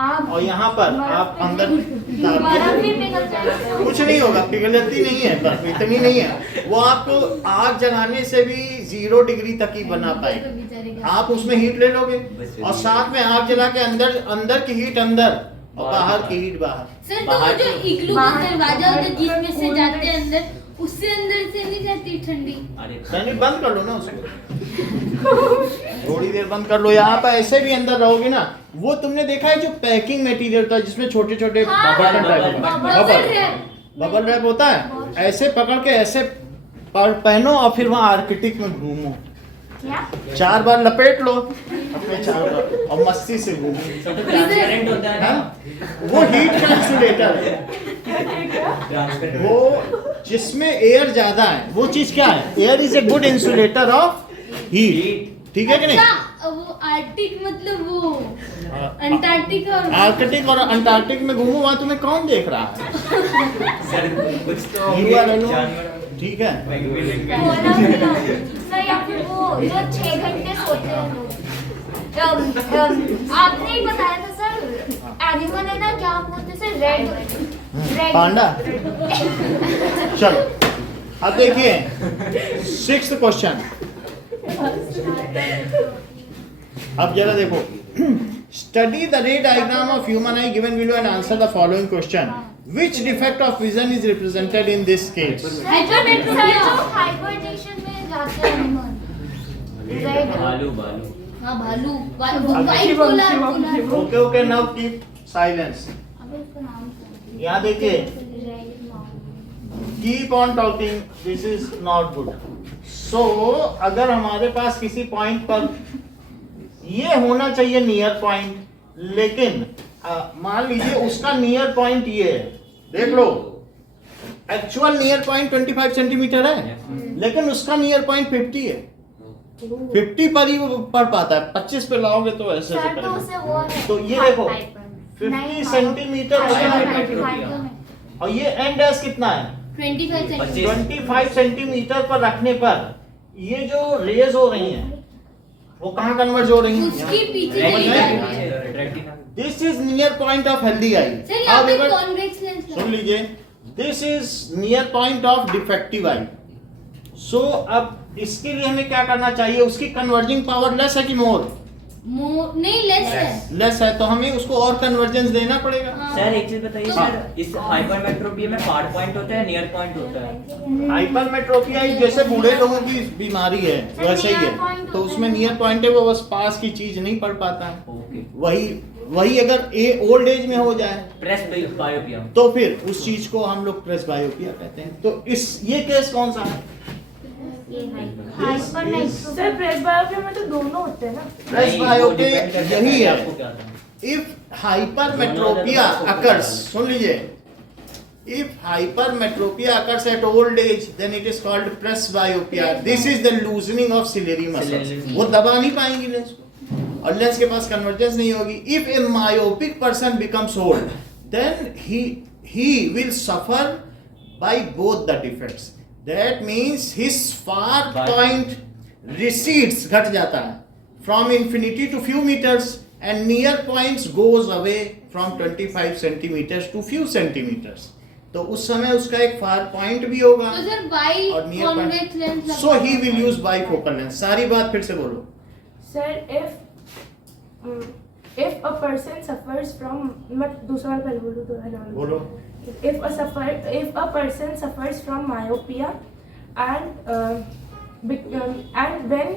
आप और यहाँ पर आप अंदर बर्फ भी पिघल जाएगा। कुछ नहीं होगा पिघलती नहीं है बर्फ इतनी नहीं है वो आपको आग जलाने से भी 0 डिग्री तक ही बना पाएगा बेचारे का। आप उसमें हीट ले लोगे और साथ में आग जला के अंदर की हीट अंदर और बाहर की हीट बाहर सर तो वो जो इग्लू का दरवाजा होता है जिसमें से जाते हैं अंदर उससे अंदर से नहीं जाती ठंडी अरे नहीं बंद कर लो ना उसको थोड़ी देर बंद कर लो यहाँ पर ऐसे भी अंदर रहोगे ना वो तुमने देखा है जो पैकिंग मटेरियल होता है जिसमें छोटे छोटे हाँ, बबल रैप होता है ऐसे पकड़ के ऐसे पहनो और फिर वहाँ आर्किटिक में घूमो क्या 4 बार लपेट लो अपने 4 बार और मस्ती से घूमो सब तो ट्रांसपेरेंट होता है ना हाँ? वो हीट का इंसुलेटर है ट्रांसपेरेंट वो जिसमें एयर ज्यादा है वो चीज क्या है air is a good insulator of heat ठीक है कि नहीं अच्छा, वो आर्टिक मतलब वो अंटार्कटिक और आर्कटिक और अंटार्कटिक में घूमो वहां तुम्हें कौन देख रहा है सर कुछ तो You are alone. जानवर ठीक है सर या फिर वो जो 6 घंटे सोते हैं लोग आपने ही बताया था सर एनिमल है ना क्या बोलते सर रेड पांडा चलो अब देखिए 6th क्वेश्चन अब जरा देखो स्टडी द रे diagram of human I given below and answer the following question which defect of vision is represented in this case hibernation में जाते हैं एनिमल रेड भालू हाँ भालू white polar okay okay now keep silence अबे उसका नाम क्या यहाँ देखिए red keep on talking this is not good so अगर हमारे पास किसी पॉइंट पर ये होना चाहिए नियर पॉइंट लेकिन मान लीजिए उसका नियर पॉइंट ये है देख लो एक्चुअल नियर पॉइंट 25 सेंटीमीटर है लेकिन उसका नियर पॉइंट 50 है 50 पर ही वो पढ़ पाता है 25 पे लाओगे तो ऐसे सर तो करेगा उसे वो है तो ये देखो 50 सेंटीमीटर और ये एंड डैश कितना है 25 सेंटीमीटर 25 सेंटीमीटर पर रखने पर ये जो रेज हो रही हैं वो कहाँ कन्वर्ज हो रही उसके हैं पीछे चली जा रही है this is near point of healthy eye sir यहाँ पे कॉन्वेक्स लेंस सुन लीजिए this is near point of defective eye so अब इसके लिए हमें क्या करना चाहिए उसकी कन्वर्जिंग पावर लेस है कि मोर नहीं लेस है। लेस है तो हमें उसको और कन्वर्जेंस देना पड़ेगा। हाँ। सर एक चीज बताइए हाँ। सर, इस हाइपरमेट्रोपी में फार पॉइंट होता है, नियर पॉइंट होता है? हाइपरमेट्रोपिया जैसे बूढ़े लोगों की बीमारी है वैसे ही near है, point तो होता उसमें है। नियर पॉइंट है, वो बस पास की चीज नहीं पढ़ पाता है। ओके। वही अगर ओल्ड एज में हो जाए प्रेस बायोपिया। तो फिर उस चीज को हम लोग प्रेसबायोपिया कहते हैं। तो ये केस कौन सा है? सर प्रेसबायोपिया में तो दोनों होते हैं ना। प्रेसबायोपिया यही है। आपको क्या था? इफ hypermetropia occurs, सुन लीजिए, if hypermetropia occurs at old age then it is called presbyopia. This is the loosening of ciliary muscles. Ciliary. वो दबा नहीं पाएंगी लेंस को और लेंस के पास कन्वर्जेंस नहीं होगी। If a myopic person becomes old then he will suffer by both the defects. That means his far point recedes, घट जाता है from infinity to few meters and near points goes away from 25 centimeters to few centimeters. तो उस समय उसका एक far point भी होगा तो सर बाई और near convex lens point, so he will use bifocal lens. सारी बात फिर से बोलो। Sir if a person suffers from, मैं दूसरा वाला पहले बोलूँ तो है ना? बोलो। if a person suffers from myopia and when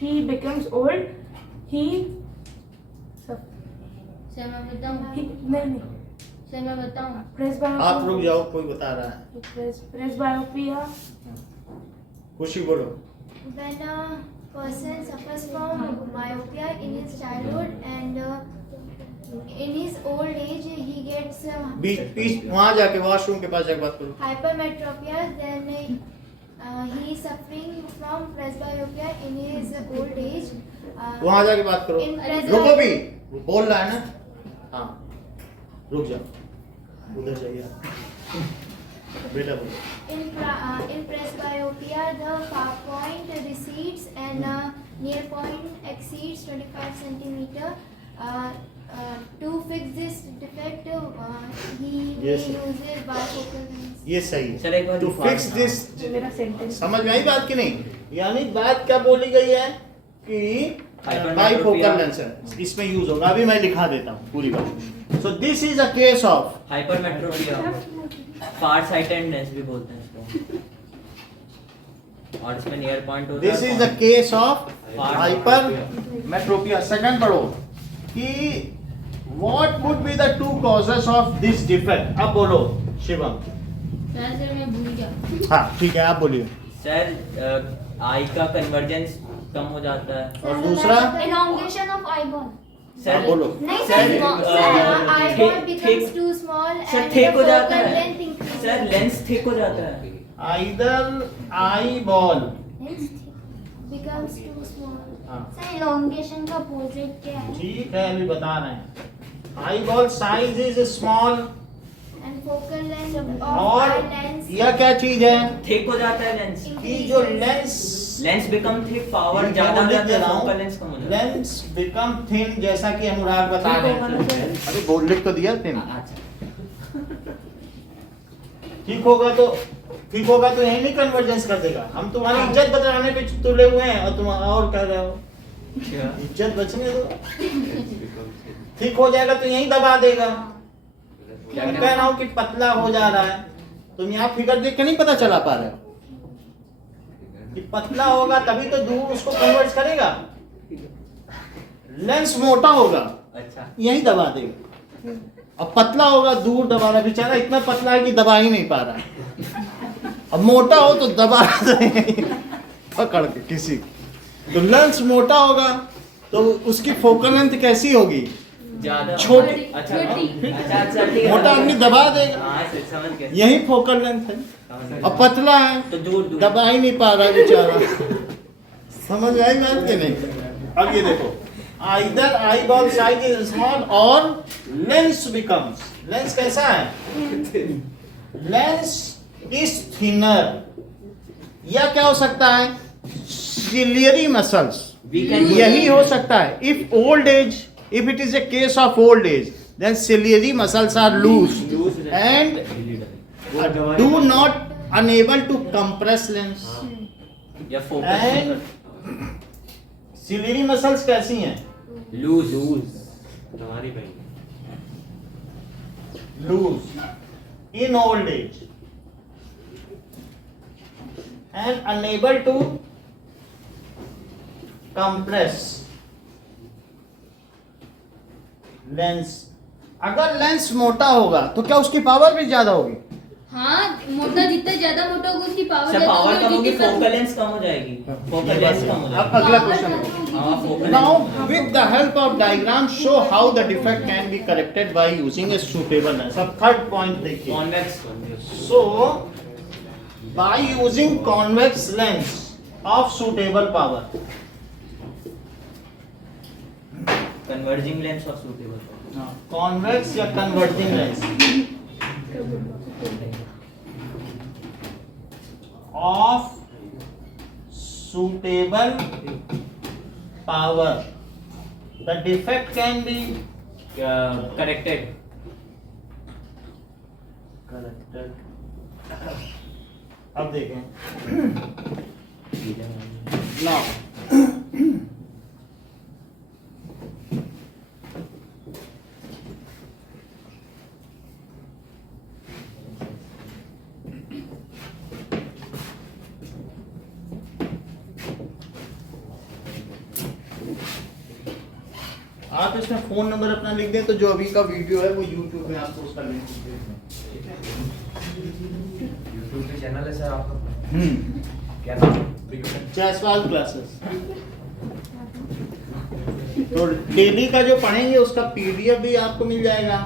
he becomes old he sir मैं बताऊं? नहीं सर मैं बताऊं? आप रुक जाओ, कोई बता रहा है। प्रेसबायोपिया। खुशी बोलो। When a person suffers from myopia in his childhood and in his old age he gets बीच वहां जाके वॉशरूम के पास जाके बात करो। hypermetropia, then he is suffering from presbyopia in his old age. वहां जाके बात करो। in रुको भी, वो बोल रहा है ना। हाँ रुक जाओ, उधर जाइए बेटा बोलो। In presbyopia, the far point recedes and near point exceeds 25 centimeter. To fix this defect, he Yes, sir. uses bifocal lens. ये सही सर, है। एक बार टू दिखा फिक्स देना। दिस, मेरा सेंटेंस समझ में आई बात की नहीं? यानी बात क्या बोली गई है कि बाइफोकल लेंस है, इसमें यूज होगा। अभी मैं लिखा देता हूँ पूरी बात। सो this is a case of hypermetropia, far sightedness भी बोलते हैं इसको, और इसमें नियर पॉइंट होता है। This is the case of hypermetropia. Second पढ़ो कि what would be the two causes of this defect. अब बोलो शिवम। सर मैं भूल गया। हाँ ठीक है, आप बोलिए। सर आई का कन्वर्जेंस कम हो जाता है, और दूसरा Elongation of eyeball. हाँ, बोलो। नहीं sir, sir, eyeball thick- becomes too small sir and thick the हो जाता focal है length increases. Sir, lens thick हो जाता है। Either eye ball Lens becomes too small. हाँ सर elongation का opposite क्या है? ठीक है, अभी बता रहे हैं। Eye ball size is small And focal length of और eye lens यह क्या चीज है थिक हो जाता है लेंस, कि जो lens lens become thick, power ज्यादा हो जाता है, फोकल लेंस कम हो जाता है। लेंस बिकम थिन, जैसा कि अनुराग बता रहे हैं। अभी बोल लिख तो दिया थिन। अच्छा, ठीक होगा तो यही नहीं कन्वर्जेंस कर देगा। हम तुम्हारी इज्जत बचाने पे तुले हुए हैं और तुम और कह रहे हो इज्जत बचने दो। ठीक हो जाएगा तो यही दबा देगा। मैं कह रहा हूँ कि पतला हो जा रहा है, तुम यहाँ फिगर देख के नहीं पता चला पा रहे हो कि पतला होगा तभी तो दूर उसको कन्वर्ट करेगा। लेंस मोटा होगा अच्छा, यही दबा देगा, अब पतला होगा दूर दबा रहा। बेचारा इतना पतला है कि दबा ही नहीं पा रहा है। अब मोटा हो तो दबा पकड़ के किसी। तो लेंस मोटा होगा तो उसकी फोकल लेंथ कैसी होगी? ज्यादा छोटी। अच्छा छोटी। अच्छा ठीक है, मोटा आदमी दबा देगा, हाँ सर, समझ गए। यही फोकल लेंथ है। अब पतला है तो दूर दूर दबा ही नहीं पा रहा बेचारा। समझ में आई बात कि नहीं? अब ये देखो, either eye ball size is small और लेंस बिकम्स, लेंस कैसा है? Lens is thinner. या क्या हो सकता है? सिलियरी मसल्स, यही हो सकता है। If old age, if it is a case of old age, then ciliary muscles are loose and do not unable to compress lens. या फोकस And ciliary muscles कैसी हैं? लूज तुम्हारी बहन lose in old age and unable to compress lens. अगर lens मोटा होगा तो क्या उसकी पावर भी ज्यादा होगी? हाँ, मोटा जितना ज्यादा मोटा होगा उसकी पावर अच्छा, पावर कम होगी, फोकल लेंथ कम हो जाएगी, फोकल लेंथ कम हो अब जाएगी। अगला क्वेश्चन। हाँ, focal Now, with the help of diagram, show how the defect can be corrected by using a suitable lens. अब third point देखिए। Convex So, by using convex lens of suitable power, converging lens और suitable convex या converging lens of suitable power, the defect can be corrected. corrected. अब देखें now आप इसमें phone number अपना लिख दें तो जो अभी का वीडियो है वो YouTube में आपको उसका लिंक दे दें। यूट्यूब पे चैनल है सर आपका? क्या नाम? जायसवाल क्लासेस। तो डेली का जो पढ़ेंगे उसका PDF भी आपको मिल जाएगा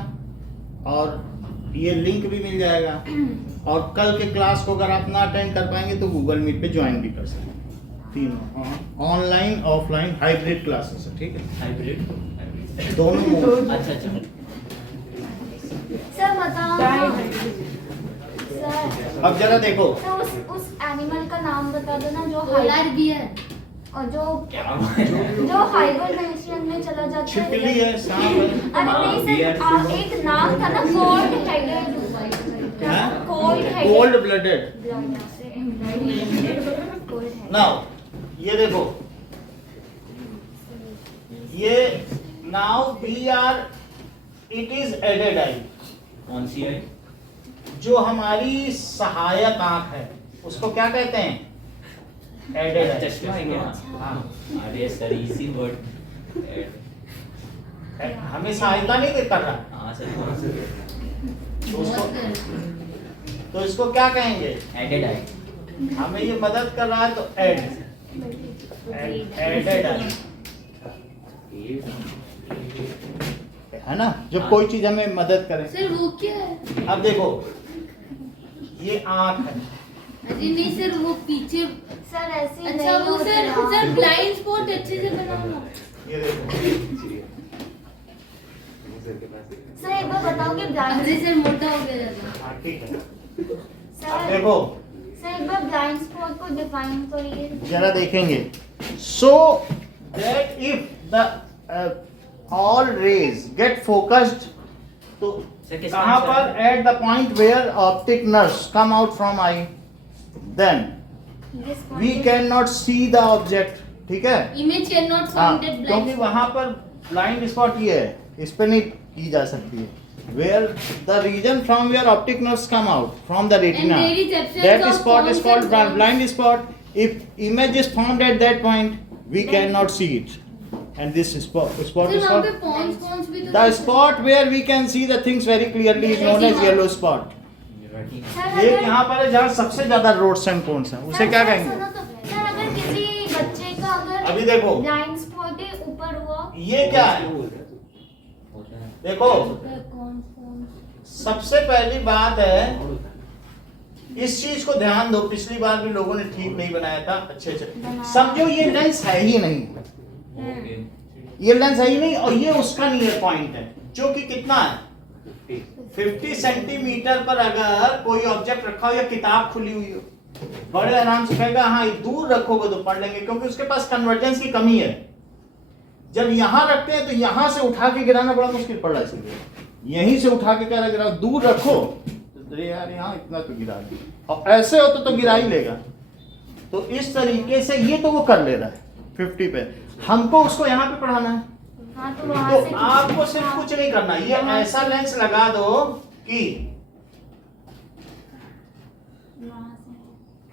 और ये लिंक भी मिल जाएगा। और कल के क्लास को अगर आप ना अटेंड कर पाएंगे तो गूगल मीट पे ज्वाइन भी कर सकते हैं। तीनों ऑनलाइन ऑफलाइन हाइब्रिड क्लासेस है, ठीक है? हाइब्रिड दोनों मोड। अच्छा अच्छा सर बताओ सर, अब जरा देखो तो उस एनिमल का नाम बता दो ना जो पोलर बियर। और जो क्या हाइबरनेशन में चला जाता है। छिपकली है, सांप है। अरे नहीं सर, एक नाम था ना cold headed. Cold blooded. Now ये देखो, ये now we are it is aided eye. कौन सी है? जो हमारी सहायक आंख है उसको क्या कहते हैं? एडेड आई। चश्मा है क्या? हाँ। अरे सर इजी वर्ड। हमें सहायता नहीं कर रहा हाँ सर तो इसको क्या कहेंगे? एडेड आई। हमें ये मदद कर रहा है तो एड एडेड आई है ना, जब कोई चीज हमें मदद करे। सर वो क्या है? अब देखो ये आंख है, अरे नहीं सर, वो पीछे। सर ऐसे अच्छा वो सर ब्लाइंड स्पॉट अच्छे से बनाना। ये देखो सर एक बार बताओ कि ब्लाइंड अरे सर मोटा हो गया ज्यादा। हाँ ठीक है। अब सर देखो सर एक बार ब्लाइंड स्पॉट को डिफाइन करिए। जरा देखेंगे। So that if the all rays get focused तो कहाँ पर at the point where optic nerves come out from eye, then we cannot see the object, ठीक है? इमेज कैन नॉट हाँ, फाउंड एट क्योंकि ब्लाइंड। वहाँ पर ब्लाइंड स्पॉट ये है, इस पे नहीं की जा सकती है। Where the region from where optic nerves come out from the retina, And there is absence that of spot is pons called and cons. blind spot. If image is formed at that point, we cannot see it, and this spot sir is वहाँ पे called Pond's भी तो the spot where we can see the things very clearly is known as yellow spot. Sir ये यहाँ पर है जहाँ सबसे ज्यादा रोड्स एंड कोन्स हैं, उसे क्या कहेंगे? सुनो तो, सर अगर किसी बच्चे का अगर अभी देखो ब्लाइंड स्पॉट है ऊपर हुआ, ये क्या है? देखो सबसे पहली बात है, इस चीज को ध्यान दो। पिछली बार भी लोगों ने ठीक नहीं बनाया था, अच्छे से समझो। ये लेंस है ही नहीं, ये लेंस है ही नहीं, और ये उसका नियर पॉइंट है जो कि कितना है 50 सेंटीमीटर पर। अगर कोई ऑब्जेक्ट रखा हो या किताब खुली हुई हो, बड़े आराम से कहेगा हाँ दूर रखोगे तो पढ़ लेंगे, क्योंकि उसके पास कन्वर्जेंस की कमी है। जब यहाँ रखते हैं तो यहाँ से उठा के गिराना बड़ा मुश्किल पड़ रहा है, इसलिए यहीं से उठा के क्या गिराओ, दूर रखो तो यार यहाँ इतना तो गिरा दे, और ऐसे हो तो गिरा ही लेगा। तो इस तरीके से ये तो वो कर ले रहा है 50 पे, हमको उसको यहाँ पे पढ़ाना है हाँ तो वहाँ से तो आपको सिर्फ कुछ नहीं करना, ये ऐसा लेंस लगा दो कि वहाँ से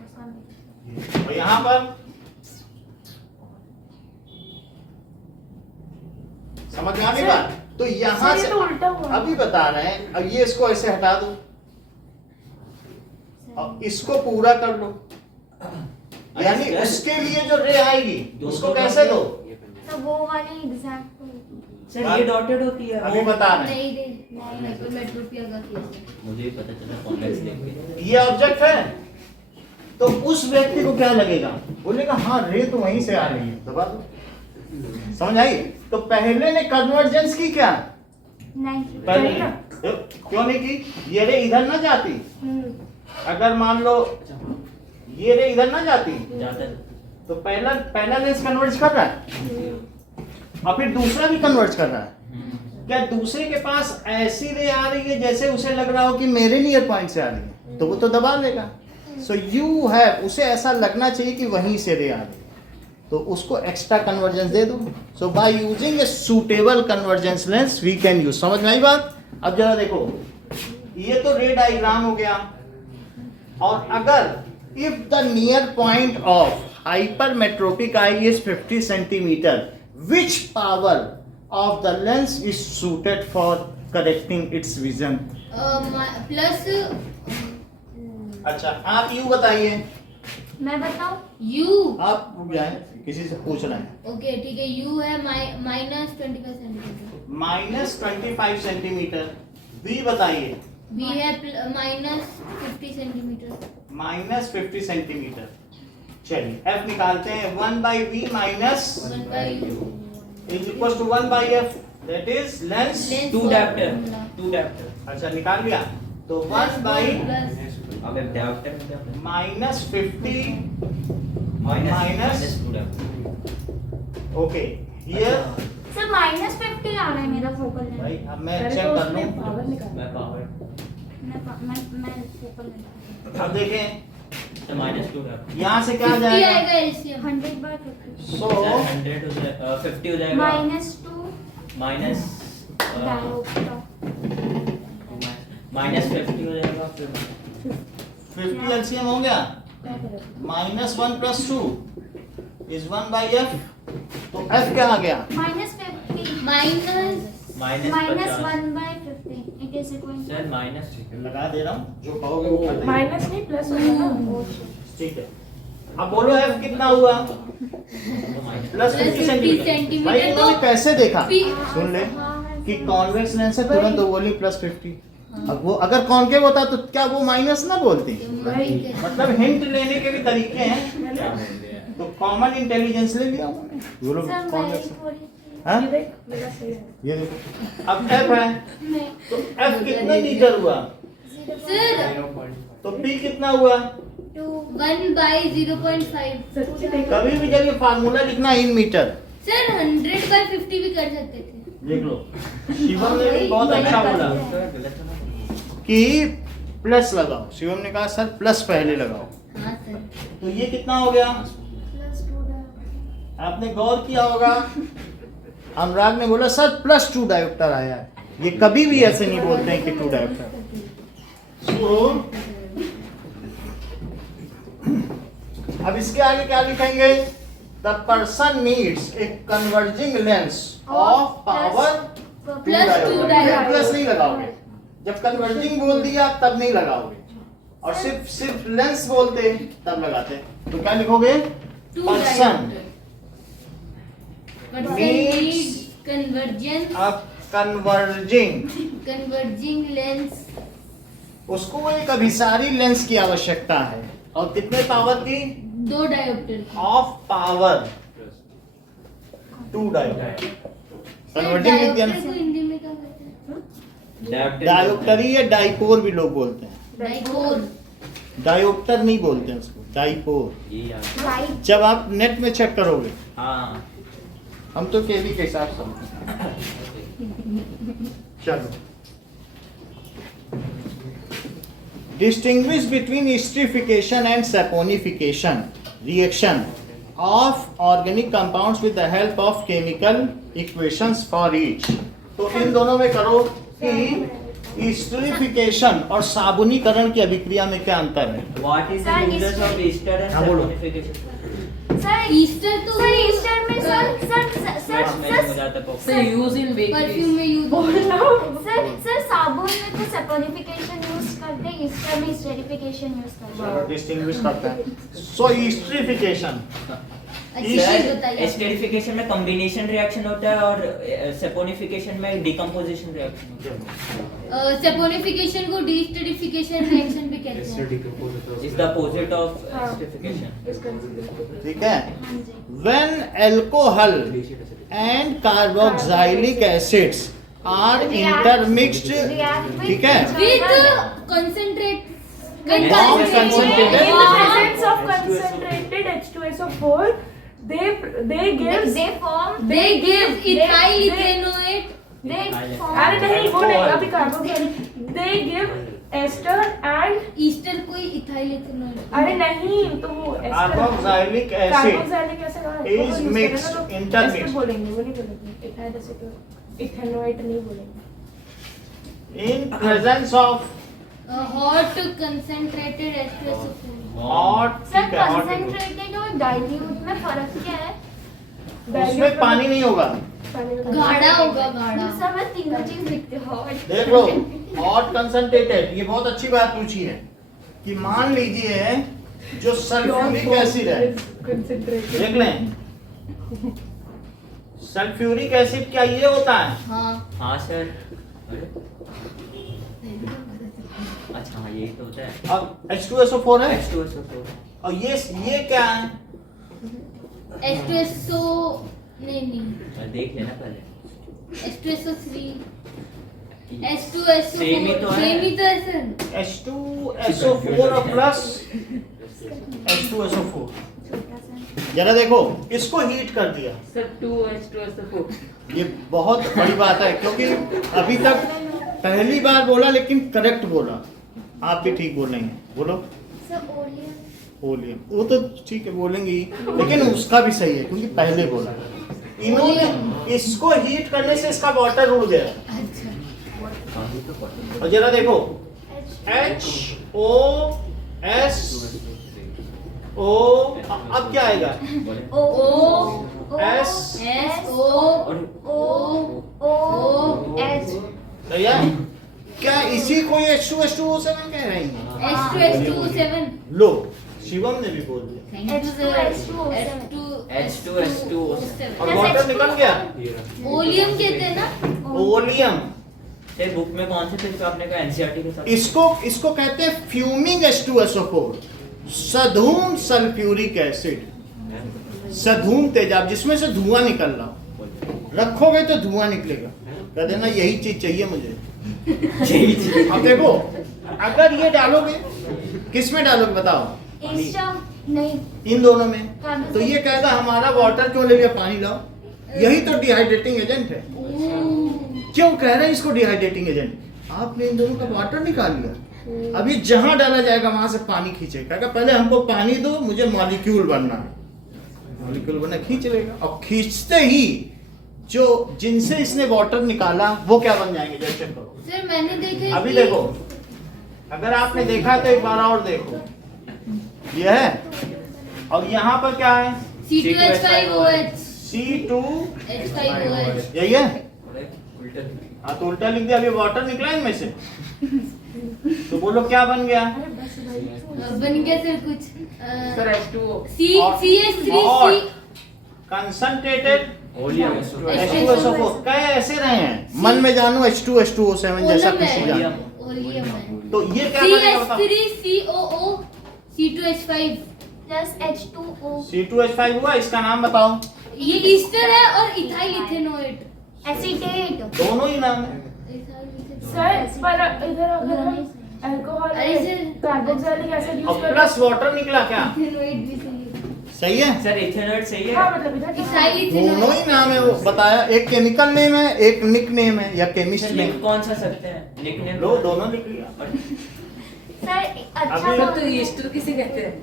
ऐसा नहीं। और यहाँ पर समझ में आ गई बात। तो यहाँ सर, ये से तो उल्टा हुआ। अभी बता रहे हैं, अब ये इसको ऐसे हटा दो और इसको पूरा कर लो, यानी उसके लिए जो रे आएगी उसको कैसे दो। तो वो वाली एग्जैक्ट सर ये डॉटेड होती है अभी वो। बता रहे हैं, नहीं रे, नहीं तो मेट्रोपिया का केस मुझे भी पता चला कॉन्वेक्स देख के। ये ऑब्जेक्ट है, तो उस व्यक्ति को क्या लगेगा, बोलेगा हाँ रे तो वहीं से आ रही है, दबा दो। समझ आई। तो पहले ने कन्वर्जेंस की क्या, नहीं। पहले सही ना? क्यों नहीं की, ये रे इधर ना जाती, अगर मान लो ये रे इधर ना जाती जाता है। तो पहला लेंस कन्वर्ज कर रहा है और फिर दूसरा भी कन्वर्ज कर रहा है। क्या दूसरे के पास ऐसी रे आ रही है जैसे उसे लग रहा हो कि मेरे नियर पॉइंट से आ रही है, तो वो तो दबा लेगा। सो यू हैव, उसे ऐसा लगना चाहिए कि वहीं से रे आ रही है, तो उसको एक्स्ट्रा कन्वर्जेंस दे दो। So by using a suitable convergence lens we can use. समझ में आई बात। अब जरा देखो, ये तो रे डायग्राम हो गया, और अगर if the near point of hypermetropic eye is 50 centimeter, which power of the lens is suited for correcting its vision? Plus अच्छा आप यू बताइए, मैं बताऊं? यू। आप रुक जाए, किसी से पूछ रहे हैं। ओके ठीक है, यू है minus 25 centimetre, minus 25 centimetre. V बताइए, बी है माइनस 50 सेंटीमीटर। Minus 50 centimetre. चलिए एफ निकालते हैं, 1/v minus 1/u is equal to 1/f, that is lens. Two dioptre. अच्छा निकाल लिया, तो 1/, अब dioptre minus 50 minus minus 2 dioptre. Okay here. Sir -50 आ रहा है मेरा फोकल लेंथ। भाई अब मैं पहले चेक तो कर उसने लूं। पावर निकाला। मैं पावर मैं फोकल लेंथ अब देखें तो -2 डायोप्टर। यहाँ से क्या आ 50 जाएगा, आएगा एलसीएम। 100/50 सो 100 हो जाएगा, 50 हो जाएगा -2 माइनस डायोप्टर -50 हो जाएगा, फिर 50 एलसीएम हो गया, -1 + 2 इज 1/f, तो f क्या आ गया, -50 minus -1/50 it is equal sir minus लगा दे रहा हूँ, जो कहोगे वो कर देंगे। माइनस नहीं प्लस होगा ना। ठीक है, अब बोलो f कितना हुआ, प्लस 50 सेंटीमीटर। भाई इन्होंने कैसे देखा, सुन ले कि कॉन्वेक्स लेंस है, तुरंत वो बोली +50। अब वो अगर कॉन्केव होता तो क्या वो माइनस ना बोलती। मतलब हिंट लेने के भी तरीके हैं, तो कॉमन इंटेलिजेंस ले लिया उन्होंने। वो लोग सर कॉन्वेक्स, मैं हाँ ये देख मेरा सही है। ये देखो, अब f है तो f कितने मीटर हुआ, सर तो p कितना हुआ। 1/0.5। सच्ची देख। कभी भी जब ये फार्मूला लिखना इन मीटर, सर 100/50 भी कर सकते थे। देख लो शिवम ने भी बहुत अच्छा बोला गलत है ना। कि प्लस लगाओ। शिवम ने कहा सर प्लस पहले लगाओ, हाँ सर। तो ये कितना हो गया, आपने गौर किया होगा। अनुराग ने बोला सर +2 डायोप्टर आया है, ये कभी भी ऐसे नहीं बोलते हैं कि 2 डायोप्टर। अब इसके आगे क्या लिखेंगे, the person needs a converging lens of power +2 dioptre. Plus नहीं लगाओगे, जब कन्वर्जिंग बोल दिया तब नहीं लगाओगे, और सिर्फ लेंस बोलते तब लगाते। तो क्या लिखोगे, 2 पर्सन needs convergence अब कन्वर्जिंग, converging lens उसको एक अभिसारी लेंस की आवश्यकता है, और कितने पावर की, 2 डायोप्टर की। Of power 2 dioptre. कन्वर्जिंग लिख दिया डायोप्टर को ना, हिंदी में क्या कहते हैं? डायोप्टरी या डाइपोर भी लोग बोलते हैं, डाइपोर। डायोप्टर नहीं बोलते हैं उसको, डाइपोर। ये यार जब आप नेट में चेक करोगे, हाँ हम तो केवी के हिसाब से। चलो, distinguish between esterification and saponification reaction of organic compounds with the help of chemical equations for each. तो इन दोनों में करो कि ईस्टरिफिकेशन और साबुनीकरण की अभिक्रिया में क्या अंतर है। What is the Sir, uses of ester and हाँ, बोलो। saponification? सर ईस्टर तो सर ईस्टर में Smell हो जाता है So use in bakery. Perfume में यूज सर साबुन में तो सैपोनिफिकेशन यूज करते हैं, ईस्टर में स्टेरिफिकेशन यूज करते हैं। डिस्टिंग्विश करता है। सो ईस्टरिफिकेशन बताइए। एस्टेरिफिकेशन में कॉम्बिनेशन रिएक्शन होता है और सेपोनिफिकेशन में डिकम्पोजिशन रिएक्शन होता है। सेपोनिफिकेशन को डीस्टरिफिकेशन रिएक्शन भी कहते हैं। Is the opposite of esterification. ठीक है। When alcohol and carboxylic acids are intermixed, ठीक है, with concentrate Warm concentrated. In the presence of concentrated H2SO4, they give They form they give ethyl ethanoate they form अरे नहीं वो नहीं अभी carboxylic they give ester and Easter कोई ethyl ethanol अरे नहीं तो वो carboxylic acid carboxylic acid is mixed, intermixed. बोलेंगे वो नहीं बोलेंगे इथाइल एसिड इथेनोएट नहीं बोलेंगे। in presence of hot concentrated H2SO4 hot, sir ठीक है, hot कंसंट्रेटेड और डाइल्यूट में फर्क क्या है? उसमें पानी नहीं होगा। गाढ़ा होगा गाढ़ा। सर मैं तीनों चीज लिखती हूँ। देख लो, हॉट कंसंट्रेटेड, ये बहुत अच्छी बात पूछी है कि मान लीजिए जो सल्फ्यूरिक एसिड है, देख लें, सल्फ्यूरिक एसिड क्या ये होता है? हाँ हाँ सर। अच्छा हाँ यही तो होता है। अब H2SO4 है H2SO4 और ये क्या है? H2SO नहीं देख लेना पहले। H2SO3 H2SO4 Same ही तो है। सेम ही तो है सर। H2SO4 और प्लस H2SO4। जरा देखो, इसको हीट कर दिया। Sir, 2H2SO4. ये बहुत बड़ी बात है क्योंकि अभी तक पहली बार बोला लेकिन करेक्ट बोला। आप भी ठीक बोलेंगे, बोलो। सर ओलियम ओलियम, वो तो ठीक है बोलेंगे ही, लेकिन उसका भी सही है क्योंकि पहले बोला। इन्होंने इसको हीट करने से इसका वाटर उड़ गया। और जरा देखो, HOSO, अब क्या आएगा? भैया क्या इसी को ये H2SO7 कह रही हैं? H2SO7 लो, शिवम ने भी बोल दिया। Thank you sir. H2SO7 और वाटर निकल गया। ओलियम कहते हैं ना। ओलियम, ये बुक में कौन से थे जो आपने कहा एनसीईआरटी के साथ? इसको कहते हैं फ्यूमिंग H2SO4, सधूम सल्फ्यूरिक एसिड। सधूम तेजाब, जिसमें से धुआं निकल रहा हो, रखोगे तो धुआं निकलेगा। कह देना यही चीज चाहिए मुझे। अब देखो, अगर ये डालोगे, किस में डालोगे बताओ? नहीं इन दोनों में, तो ये कहेगा हमारा वाटर क्यों ले लिया, पानी लाओ। यही तो डिहाइड्रेटिंग एजेंट है। क्यों कह रहे हैं इसको डिहाइड्रेटिंग एजेंट? आपने इन दोनों का वाटर निकाल लिया, अभी जहां डाला जाएगा वहां से पानी खींचेगा। कहेगा पहले हमको पानी दो, मुझे मॉलिक्यूल बनना है। मॉलिक्यूल बनना, खींच लेगा। और खींचते ही जो जिनसे इसने वाटर निकाला वो क्या बन जाएंगे? जैसे चेक करो। सर मैंने देखा अभी देखो, अगर आपने देखा तो एक बार और देखो, ये है और यहाँ पर क्या है? C2H5OH C2H5OH, यही है। हाँ तो उल्टा लिख दिया। अभी वाटर निकला इनमें से, तो बोलो क्या बन गया? बन गया सर कुछ Sir, H2O. CH3C concentrated oleum. कई ऐसे रहे हैं, मन में जानो H2SO7 जैसा कुछ जानो। ओलियम है। तो ये क्या बनेगा बताओ? CH3COO C2H5 plus H2O C2H5 हुआ, इसका नाम बताओ। ये ईस्टर है और इथाइल इथेनोएट। एसीटेट दोनों ही नाम है। सर पर इधर अगर हम अल्कोहल अरे सर, कार्बोक्सिलिक एसिड यूज और करते प्लस वाटर निकला क्या? इथेनोएट भी सही सही है। सर इथेनॉल सही है। हाँ मतलब इधर इथाइल दोनों इथेनोएट ही नाम है, वो बताया। एक केमिकल नेम है, एक निक नेम है या केमिस्ट सर नेम। लिख कौन सा सकते हैं? लिखने लो, दोनों लिख लिया। सर अच्छा अभी- Sir, तो ईस्टर किसे कहते हैं?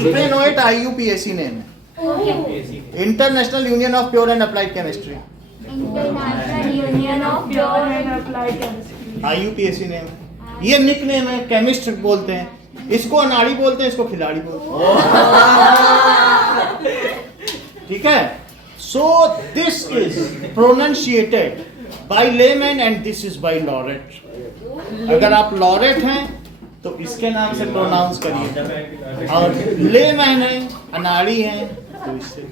इथेनोएट IUPAC नेम है। International union of pure and applied chemistry, International Union of Pure and applied chemistry. IUPAC name है, ये निक नेम है, केमिस्ट बोलते हैं इसको, अनाड़ी बोलते हैं इसको, खिलाड़ी बोलते हैं। ठीक है, so this is pronunciated by layman and this is by laureate. अगर आप लॉरेट हैं तो इसके नाम से प्रोनाउंस करिए, और लेमैन है, अनाड़ी है तो इससे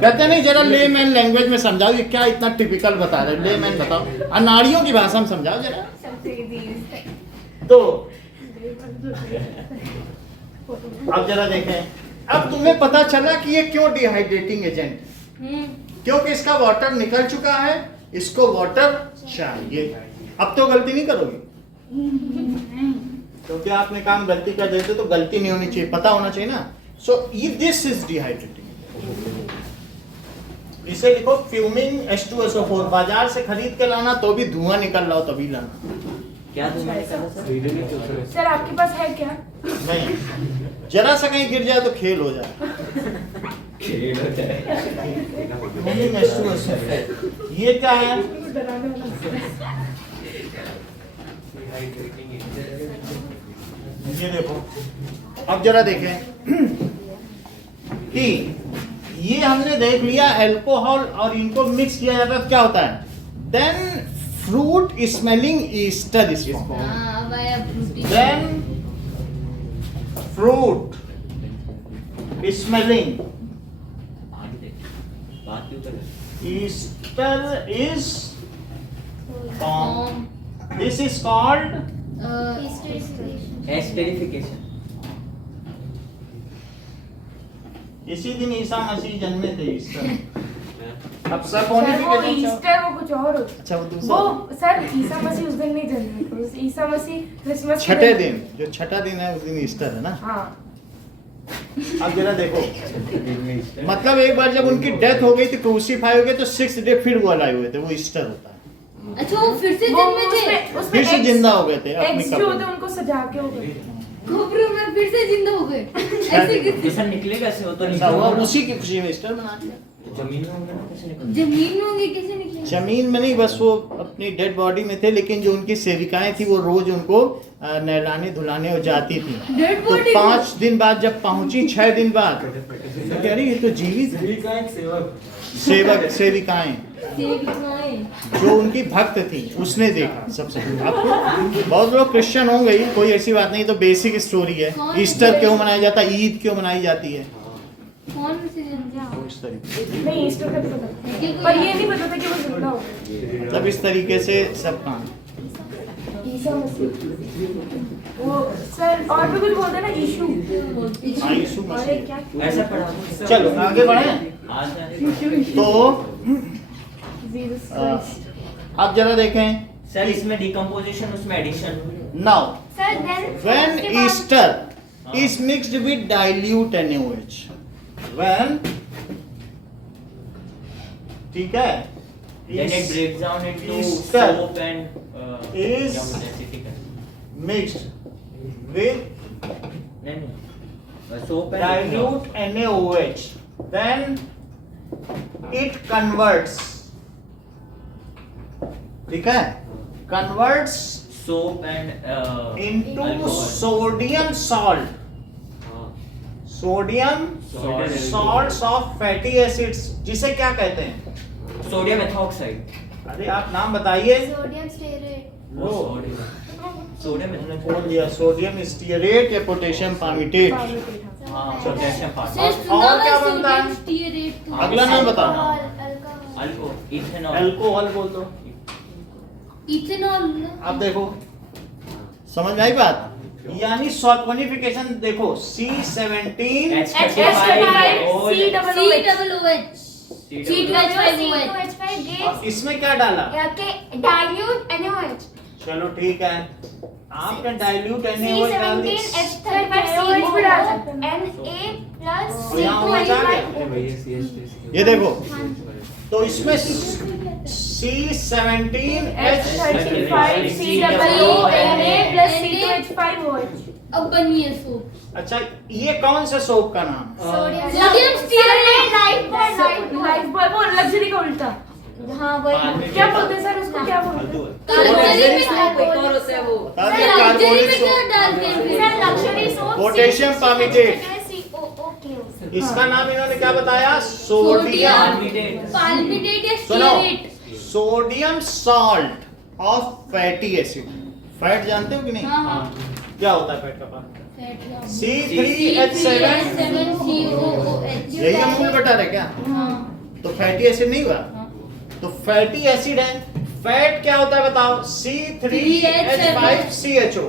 कहते नहीं, जरा लेमैन लैंग्वेज में समझाओ, ये क्या इतना टिपिकल बता रहे, लेमैन बताओ, अनाड़ियों की भाषा में समझाओ जरा। तो अब जरा देखें, अब तुम्हें पता चला कि ये क्यों डिहाइड्रेटिंग एजेंट, क्योंकि इसका वाटर निकल चुका है, इसको वाटर चाहिए। अब तो गलती नहीं करोगे, क्योंकि आपने काम गलती कर देते तो गलती नहीं होनी चाहिए, पता होना चाहिए ना। सो दिस इज डिहाइड्रेटिंग। इसे लिखो फ्यूमिंग H2SO4, बाजार से खरीद के लाना तो भी धुआं निकल रहा हो तभी लाना। क्या तुम सर आपके पास है क्या? नहीं, जरा सा कहीं गिर जाए तो खेल हो जाए। फ्यूमिंग H2SO4, ये क्या है? ये देखो, अब जरा देखें कि ये हमने देख लिया अल्कोहल और इनको मिक्स किया जाता है तो क्या होता है, then fruit smelling ester is form, अब आया fruity. Then fruit smelling ester is form, this is called esterification. इसी दिन ईसा मसीह जन्मे थे, ईस्टर। अब सब सर वो होने ईस्टर वो कुछ और होता है। अच्छा वो दूसरा, वो सर ईसा मसीह उस दिन नहीं जन्मे थे, ईसा मसीह क्रिसमस के छठे दिन, जो छठा दिन है उस दिन ईस्टर है ना। हाँ अब जरा देखो, मतलब एक बार जब उनकी डेथ हो गई थी, क्रूसीफाई हो गए, तो 6 डे फिर वो अलाइव हुए थे, वो ईस्टर होता है। अच्छा वो फिर से वो जन्मे थे, फिर से जिंदा हो गए थे अपनी एग्स जो कब्र होते में। उनको सजा के हो गए। खबरों में फिर से जिंदा हो गए। ऐसे कैसे? सर निकले कैसे हो तो ऐसा हुआ, उसी की खुशी में ईस्टर मना दिया। जमीन में होंगे ना, कैसे निकले? जमीन में होंगे कैसे निकले? जमीन में नहीं, बस वो अपनी डेड बॉडी में थे, लेकिन जो उनकी सेविकाएं थी वो रोज उनको नहलाने धुलाने हो जाती थी। डेड तो बॉडी 5 दिन बाद जब पहुंची, 6 दिन बाद तो कह रही ये तो जीवित है। सेवक सेविकाएं जो उनकी भक्त थी, उसने देखा सबसे पहले। आपको बहुत लोग क्रिश्चियन होंगे ही, कोई ऐसी बात नहीं, तो बेसिक स्टोरी है। ईस्टर क्यों मनाया जाता है, ईद क्यों मनाई जाती है, कौन से जिंदा? तो इस तरीके नहीं ईस्टर का तो पता था, पर ये नहीं पता था कि वो जिंदा हो गए। मतलब इस तरीके से सब काम। ईसा मसीह वो सर और भी कुछ बोलते हैं ना, यीशु हाँ, यीशु और मसीह। एक क्या ऐसा पढ़ा दो। चलो आगे बढ़े। आज तो जीसस आ, क्राइस्ट। अब जरा देखें, सर इसमें डिकम्पोजिशन, उसमें addition. Now Sir, then when Easter is mixed with dilute NaOH, when, ठीक है, Then it breaks down into Easter soap and is क्या बोलते हैं, acetic acid. mixed with नहीं soap and dilute NaOH, then it converts, ठीक है, converts soap and into alcohol. sodium salt, हाँ, sodium Salt. salts of fatty acids, जिसे क्या कहते हैं? Sodium ethoxide. अरे आप नाम बताइए। sodium stearate. वो सोडियम हमने बोल दिया, सोडियम स्टीयरेट या पोटेशियम पामिटेट। हाँ, पोटेशियम और क्या बनता है? अगला नाम बताओ। Alcohol. Alcohol, ethanol. अल्कोहल बोल दो। इथेनॉल। अब देखो, समझ में आई बात? यानी सल्फोनिफिकेशन देखो, C17 C2H5 और इसमें क्या डाला? dilute NaOH. चलो ठीक है, आपने डाइल्यूट NaOH डाल दी। C17H35COH भी डाल सकते हैं. Na plus और यहाँ होना चाहिए। C2H5. ये देखो, तो इसमें H35 COONA plus C2H5OH. अब बनी है सोप। अच्छा, ये कौन सा सोप का नाम? Sodium stearate. लाइफ बॉय वो लग्जरी का उल्टा। हाँ वही क्या बोलते हैं सर उसको, क्या बोलते हैं? लग्जरी में एक और होता है वो। लग्जरी में क्या डालते हैं फिर? Sir Lakshmi soap potassium palmitate. COOK। इसका नाम इन्होंने क्या बताया? सोडियम पाल्मिटेट या सुनो, stearate. Sodium salt of fatty acid. Fat जानते हो कि नहीं? हाँ। क्या होता है फैट का पार्ट? C3H7। C3H7COOH। यही अमूल बटर है क्या? हाँ। तो फैटी एसिड नहीं हुआ? तो फैटी एसिड है। फैट क्या होता है बताओ? C3H5CHO।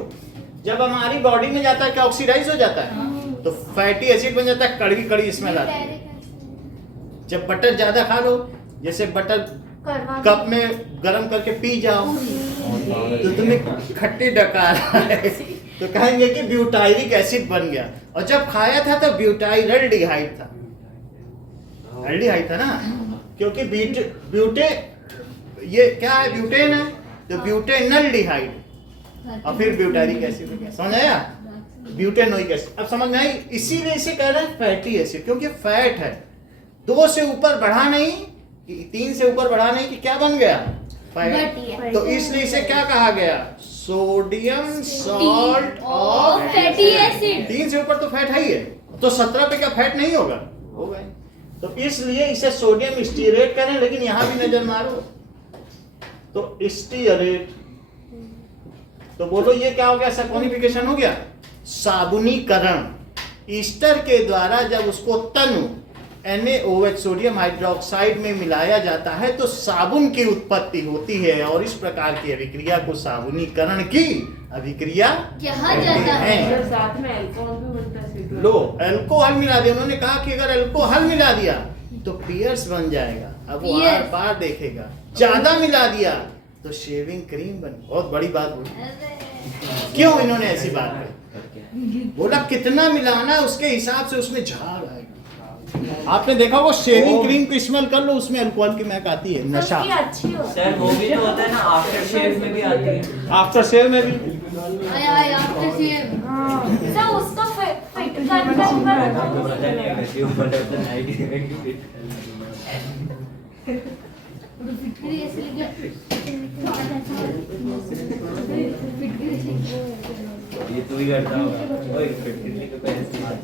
जब हमारी बॉडी में जाता है क्या ऑक्सीडाइज हो जाता है? तो फैटी एसिड बन जाता है, कड़वी कड़वी स्मेल आती है। जब बटर ज्यादा खा लो, जैसे बटर कप में गरम करके पी जाओ तो तुम्हें खट्टी डकार है तो कहेंगे कि ब्यूटाइरिक एसिड बन गया। और जब खाया था तो ब्यूटाइरल्डिहाइड था। एल्डिहाइड था ना, क्योंकि ब्यूटे ये क्या है? ब्यूटेन है, तो ब्यूटेनल्डिहाइड और फिर ब्यूटाइरिक एसिड हो गया। समझ आया? Butanoic acid. अब समझ में आई? इसीलिए इसे कह रहे हैं फैटी एसिड, क्योंकि फैट है। 2 से ऊपर बढ़ा नहीं, 3 से ऊपर बढ़ा नहीं कि क्या बन गया? फैट। तो इसलिए इसे क्या कहा गया? Sodium salt of fatty acid. 3 से ऊपर तो फैट है ही है, तो 17 पे क्या फैट नहीं होगा? होगा। तो इसलिए इसे सोडियम स्टीयरेट करें, लेकिन यहां भी नजर मारो तो स्टीयरेट। तो बोलो ये क्या हो गया? सैपोनिफिकेशन हो गया, साबुनीकरण। ईस्टर के द्वारा जब उसको तनु NaOH सोडियम हाइड्रोक्साइड में मिलाया जाता है तो साबुन की उत्पत्ति होती है, और इस प्रकार की अभिक्रिया को साबुनीकरण की अभिक्रिया कहा कहते जाता है। हैं। साथ में अल्कोहल भी बनता है। लो, अल्कोहल मिला दिया। उन्होंने कहा कि अगर अल्कोहल मिला दिया तो पियर्स बन जाएगा। अब वो Pierce। आर पार देखेगा। ज्यादा मिला दिया तो शेविंग क्रीम बन। बहुत बड़ी बात बोली। क्यों इन्होंने ऐसी बात कही? बोला कितना मिलाना है उसके हिसाब से उसमें झाग आएगा। आपने देखा वो शेविंग क्रीम की स्मेल कर लो, उसमें अल्कोहल की महक आती है, नशा। अच्छी हो। सर वो भी तो होता है ना, आफ्टर शेव में भी आती है। आफ्टर शेव में भी आया आफ्टर शेव। सर उसका फिट फिटकरी इसलिए ये तू ही करता होगा। ओए फिटकरी को पहले इस्तेमाल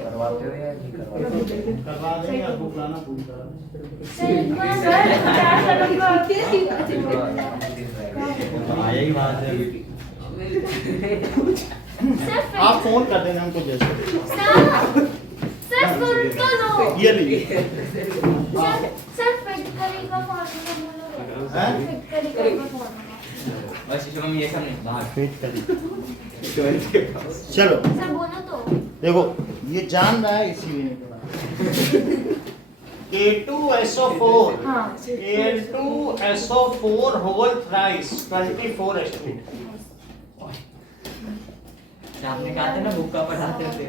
करवाते हो या नहीं करवाते? करवा देंगे, आपको बुलाना पूछता आया ही बात है। आप फोन कर देना हमको जैसे। सर सुन तो लो। ये लीजिए। सर फिटकरी का फॉर्मूला बोलो। हैं? फिटकरी का फॉर्मूला। बस शिशम ये सब नहीं बाहर फिट करिए। चलो सर बोलो तो। देखो, ये जान रहा है इसीलिए K2SO4 हाँ। Al2SO4 whole thrice 24H2। आपने कहा था ना बुक्का पढ़ाते थे।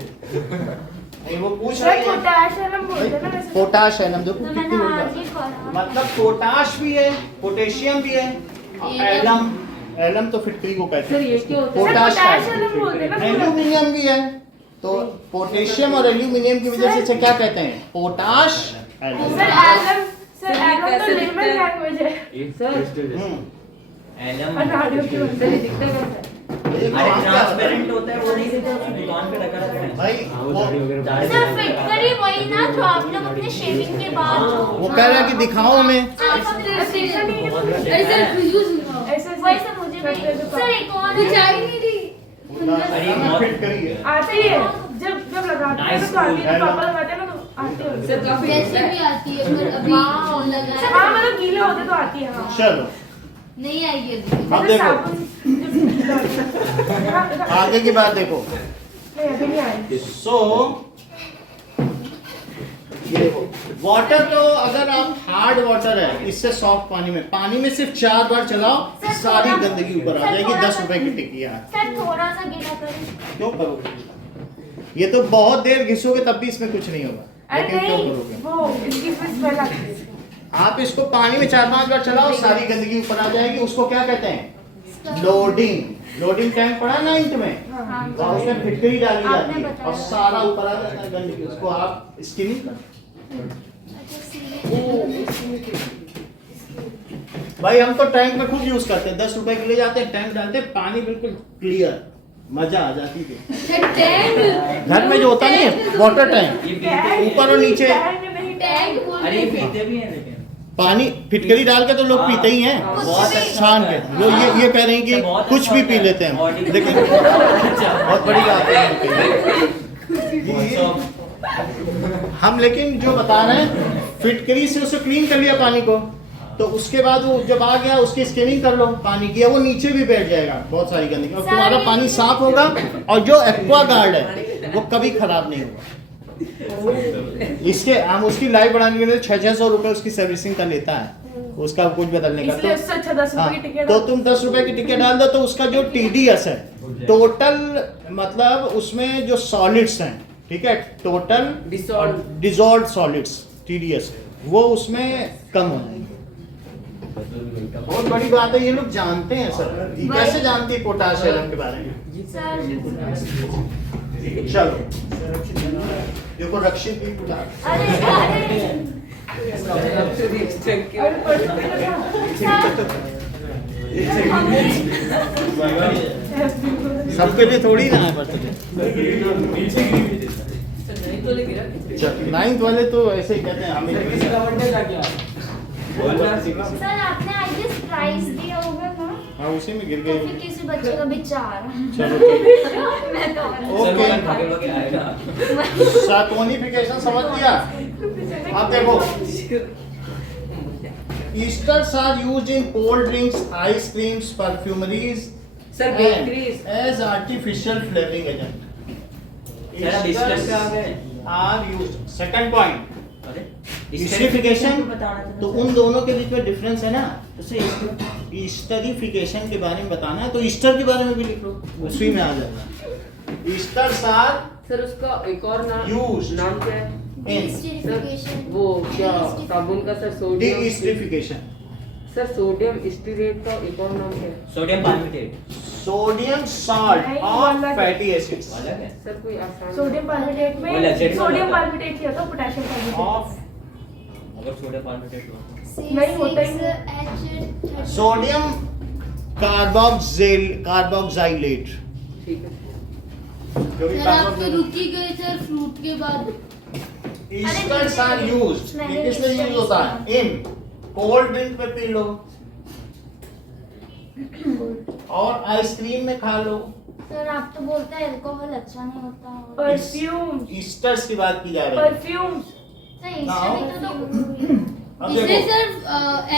नहीं, वो पूछ सर रही है पोटाश एनम बोलते हैं ना वैसे। पोटाश है ना, जो तो कितनी मैंने बोल आज ही रहा पढ़ा। मतलब पोटाश भी है, पोटेशियम भी है, और एलम। एलम तो फिटकरी को कहते सर हैं। ये क्या होता है? सर पोटाश पोटाश है। एनम बोलते हैं ना। एल्यूमिनियम भी है, तो पोटेशियम और एल्यूमिनियम की वजह से इसे क्या कहते हैं? Potash alum. Sir alum, sir alum तो लेमन लैंग्वेज है। सर एलम और नाड़ियों की वजह सर ये दिखता कैसा है? ये अरे वहाँ क्या होता है? ट्रांसपेरेंट होता है, वो नहीं देते उसमें दुकान पे रखा रहता है भाई वो सर फिटकरी वही ना जो आप लोग अपने शेविंग के बाद वो कह रहा है कि दिखाओ हमें। ऐसे यूज ऐसे वही सर मुझे भी। सर एक और कुछ आ ही नहीं रही। अरे बहुत फिटकरी है। आती है। जब लगाते हैं तो आती है, पापा लगाते हैं ना तो आती है। सर काफी वैसे भी आती है पर अभी लगा हाँ मतलब गीले होते तो आती है। हाँ। चलो नहीं आएगी अभी। अब जैसे देखो साबुन आगे की बात देखो। नहीं अभी नहीं आई। सो ये देखो वाटर तो अगर आप हार्ड वाटर है इससे सॉफ्ट पानी में सिर्फ 4 बार चलाओ सारी गंदगी ऊपर आ जाएगी। 10 रुपए की टिक्की है। सर थोड़ा सा गीला करें। क्यों करोगे? ये तो बहुत देर घिसोगे तब भी इसमें कुछ नहीं होगा, अरे लेकिन क्यों नहीं, करोगे? वो इसकी फिर स्मेल आती है। आप इसको पानी में 4-5 बार चलाओ सारी गंदगी ऊपर आ जाएगी। उसको क्या कहते हैं? लोडिंग टैंक पड़ा 9th में और उसमें फिटकरी डाली जाती है और सारा ऊपर आ जाता है गंदगी। उसको आप स्किमिंग कर। भाई हम तो टैंक में खुद यूज करते हैं। 10 रुपए के ले जाते हैं, टैंक डालते हैं, पानी बिल्कुल क्लियर, मजा आ जाती थी। घर में जो होता नहीं है वाटर टैंक, ऊपर और नीचे अरे ये पीते भी हैं लेकिन पानी फिटकरी डाल के तो लोग पीते ही हैं बहुत अच्छा छान के। लोग ये कह रहे हैं कि बहुत कुछ अच्छा भी होता पी है। लेते हैं, बॉडी- लेकिन बहुत बड़ी बात है। हम लेकिन जो बता रहे हैं फिटकरी से उसे क्लीन कर लिया पानी को, तो उसके बाद वो जब आ गया उसकी स्किमिंग कर लो पानी की, वो नीचे भी बैठ जाएगा बहुत सारी गंदगी और तुम्हारा पानी साफ होगा। और जो एक्वा गार्ड है वो कभी खराब नहीं होगा। इसके हम उसकी लाइफ बढ़ाने के लिए 600 रुपए उसकी सर्विसिंग का लेता है, उसका कुछ बदलने का। इसलिए उससे अच्छा 10 रुपए की टिकट तो तुम 10 रुपए की टिकट डाल दो तो उसका जो TDS है टोटल, मतलब उसमें जो सॉलिड्स हैं, ठीक है, टोटल डिसॉल्व्ड सॉलिड्स TDS वो उसमें कम हो जाएंगे। बहुत बड़ी बात है, ये लोग जानते हैं सर। ये कैसे जानती है पोटाशियम के बारे में? चलो देखो रक्षित भी बुला। सबके लिए थोड़ी ना है बर्थडे। 9th वाले तो ऐसे ही कहते हैं हमें। सर आपने आई गेस प्राइस दिया होगा ना? हाँ उसी में गिर तो फिर गई। किसी बच्चे का बेचारा। चलो ठीक मैं तो ओके। ओके आएगा। साटोनिफिकेशन समझ लिया? अब देखो Esters are used in cold drinks, ice creams, perfumeries, Sir, and bakeries. as artificial flavoring agent. Sir अब Esters पे आ गए। are used. Second point. अरे Esterification, बताना था। तो उन दोनों के बीच में डिफरेंस है ना, तो से ईस्टरिफिकेशन के बारे में बताना है तो ईस्टर के बारे में भी लिख लो, उसी में आ जाएगा। ईस्टर्स आर सर उसका एक और Used. नाम क्या है? Esterification. वो क्या साबुन का sir sodium deesterification. Sir sodium stearate का एक और नाम क्या है? सोडियम पाल्मिटेट सोडियम सॉल्ट नहीं, और अलग है। फैटी एसिड्स अलग है। सर कोई आसान सोडियम पाल्मिटेट वो में लैक्टेट सोडियम वाला। पाल्मिटेट किया था पोटेशियम पाल्मिटेट। ऑफ अगर सोडियम पाल्मिटेट हो नहीं होता ही C6H30. सोडियम कार्बोक्साइलेट। ठीक है। सर आप तो रुक ही गए सर फ्रूट के बाद। ईस्टर्स आर यूज्ड, ये किस लिए यूज होता है? इन कोल्ड ड्रिंक में पी लो और आइसक्रीम में खा लो। सर आप तो बोलते हैं अल्कोहल अच्छा नहीं होता। परफ्यूम ईस्टर्स की बात की जा रही है। परफ्यूम सर इसमें तो अब इसे देखो सर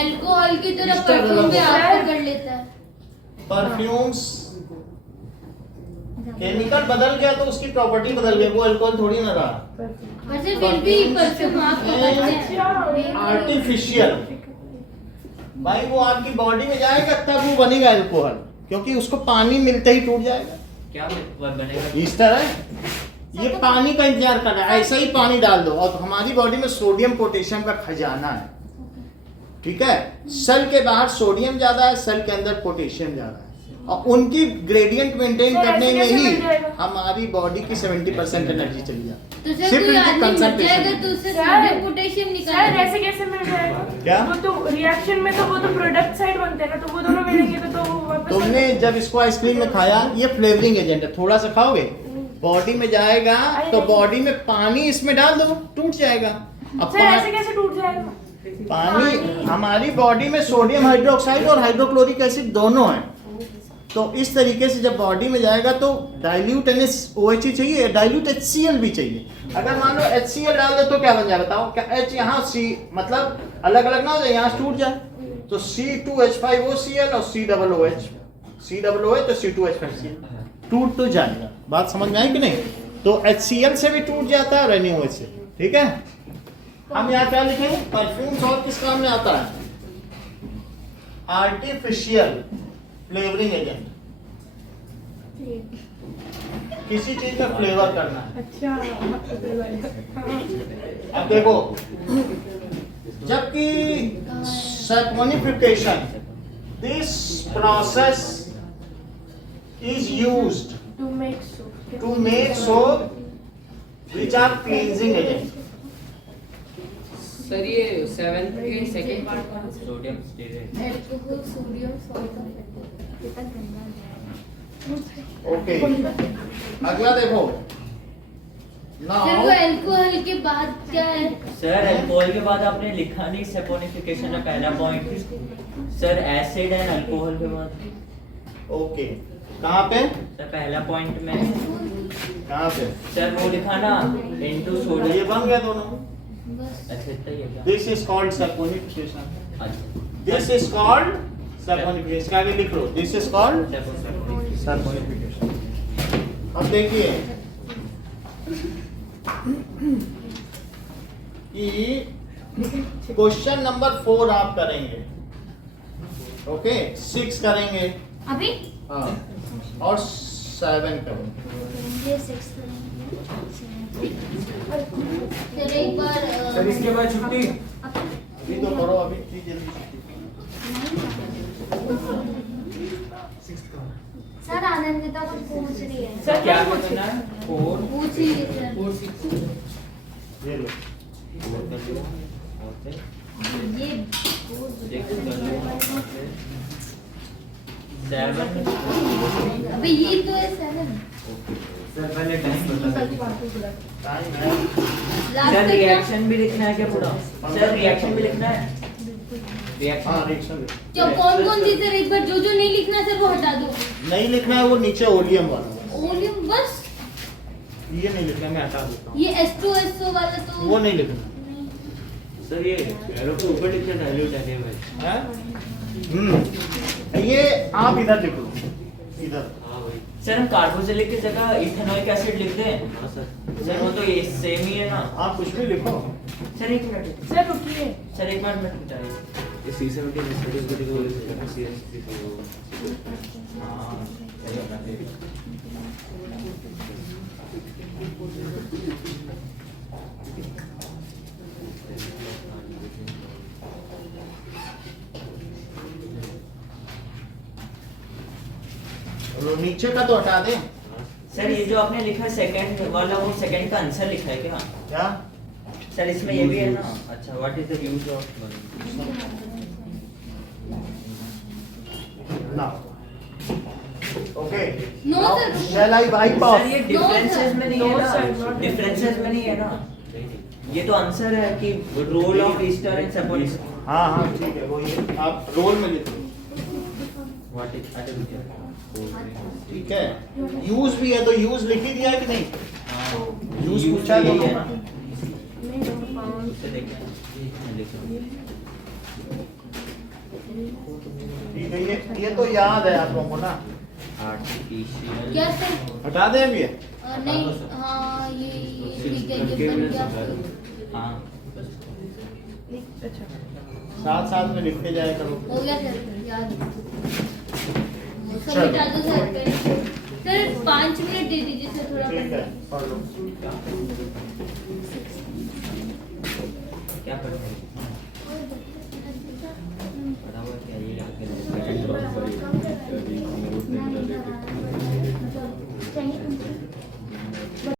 अल्कोहल की तरह Easter परफ्यूम अलग में होता आप है। कर लेता है। परफ्यूम्स केमिकल बदल गया तो उसकी प्रॉपर्टी बदल गई, वो अल्कोहल थोड़ी ना रहा। वैसे फिर भी परफ्यूम आप पकड़ते हैं। आर्टिफिशियल, भाई वो आपकी बॉडी में जाएगा तब वो बनेगा अल्कोहल, क्योंकि उसको पानी मिलते ही टूट जाएगा। क्या बनेगा? ईस्टर है, ये पानी का इंतजार कर रहा है। ऐसा ही पानी डाल दो और हमारी बॉडी में सोडियम पोटेशियम का खजाना है, ठीक है। सेल के बाहर सोडियम ज्यादा है, सेल के अंदर पोटेशियम ज्यादा है, और उनकी ग्रेडियंट मेंटेन सर, करने ऐसे में कैसे ही मिल जाएगा? हमारी बॉडी की 70% एनर्जी चली जाती है। तो सर सिर्फ कोई इनकी आदमी मर concentration जाएगा तो उससे सर, सोडियम पोटेशियम सर निकाल ऐसे कैसे मिल जाएगा? क्या? वो तो रिएक्शन में तो वो तो प्रोडक्ट साइड बनते हैं ना, तो वो दोनों मिलेंगे तो वो वापस तुमने जब इसको आइसक्रीम में खाया, ये फ्लेवरिंग एजेंट है, थोड़ा सा खाओगे बॉडी में जाएगा तो बॉडी में पानी इसमें डाल दो टूट जाएगा। अब सर ऐसे कैसे टूट जाएगा? पानी हमारी बॉडी में सोडियम हाइड्रोक्साइड और हाइड्रोक्लोरिक एसिड दोनों हैं, तो इस तरीके से जब बॉडी में जाएगा तो डाइल्यूट NaOH चाहिए, डाइल्यूट HCl भी चाहिए। अगर मान लो HCl डाल दो तो क्या बन जाए बताओ? क्या H यहाँ C मतलब अलग अलग ना हो जाए, यहाँ टूट जाए तो C2H5OCl और COOH, COOH तो C2H5Cl टूट तो जाएगा। बात समझ में आई कि नहीं? तो HCl से भी टूट जाता है और NaOH से, ठीक है। हम यहाँ क्या लिखेंगे? परफ्यूम्स और किस काम में आता है? आर्टिफिशियल फ्लेवरिंग एजेंट, किसी चीज में फ्लेवर करना है। अच्छा अब देखो, जबकि saponification, this process is used to make soap. to make soap which are cleansing agent. Sir ये 7th के सेकंड पार्ट का sodium stearate. Alcohol sodium salt okay, अगला देखो। फिर वो नाउ अल्कोहल के बाद क्या है? सर अल्कोहल के बाद आपने लिखा नहीं सैपोनिफिकेशन का पहला point. Sir acid and alcohol के बाद। ओके, कहाँ पे? सर पहला पॉइंट में कहाँ पे? सर वो लिखा ना इनटू ये सोडियम। बन गया दोनों। बस अच्छा इतना ही है क्या? This is called saponification. अच्छा दिस इज कॉल्ड सैपोनिफिकेशन। क्या आगे लिख लो? This is called saponification. Saponification. अब देखिए कि क्वेश्चन नंबर 4 आप करेंगे, ओके, 6 करेंगे, अभी हाँ, और 7 करेंगे। ये 6 फिर एक बार सर इसके बाद छुट्टी। अभी तो करो, अभी इतनी जल्दी। सर आनंदिता तो पहुंच रही है। सर क्या करना है? 4 पूछिए सर। 4 6 ये लो। 4 कर लो और फिर ये 6 कर लो। 7 अबे ये तो है 7। सर पहले टाइम बता। टाइम है। लास्ट सर तक रिएक्शन भी लिखना है क्या पूरा? सर रिएक्शन भी लिखना है। हाँ, रिएक्शन रिएक्शन जो कौन सी सर एक बार जो नहीं लिखना सर वो हटा दो। नहीं लिखना है, वो नीचे ओलियम वाला, ओलियम बस। ये नहीं लिखना, मैं हटा देता हूँ। ये H2SO वाला तो वो नहीं लिखना सर ये एरो के ऊपर लिखना डाइल्यूट एनिमल। है। ये आप इधर लिख लो, इधर। हाँ भाई। सर हम कार्बोक्सिलिक की जगह इथेनॉइक एसिड लिख दें? हाँ सर। सर वो तो ये सेम ही है ना। आप कुछ भी लिखो। सर एक मिनट। सर रुकिए। सर एक मिनट में बताइए। ये C17 स्टडीज को देखो CH3 हाँ सही बता रहे। तो नीचे का तो हटा दें। सर ये जो आपने लिखा सेकंड वाला वो सेकंड का आंसर लिखा है क्या? क्या? सर इसमें ये भी है ना। अच्छा what is the use of ना। Okay. No sir. Shall I wipe off? Sir ये डिफरेंसेस में नहीं है No, ना। sir, not डिफरेंसेस में नहीं है ना। ये तो आंसर है कि role of ester in support. हाँ हाँ ठीक है, वो ये आप रोल में लिखो। व्हाट इज ठीक है, यूज भी है तो यूज लिख ही दिया है कि नहीं? हां यूज पूछा है दोनों का। से देखिए ठीक है, ये तो याद है आप लोगों को ना। आर्टिफिशियल क्या सर? हटा दें अभी ये? नहीं हाँ ये ठीक है ये बन गया। हां साथ साथ में लिखते जाया करो। हो गया सर याद। सब चलो। मिटा दो सर पहले। सर 5 मिनट दे दीजिए सर थोड़ा ठीक है, पढ़ने। पढ़ लो। क्या पढ़ते हैं?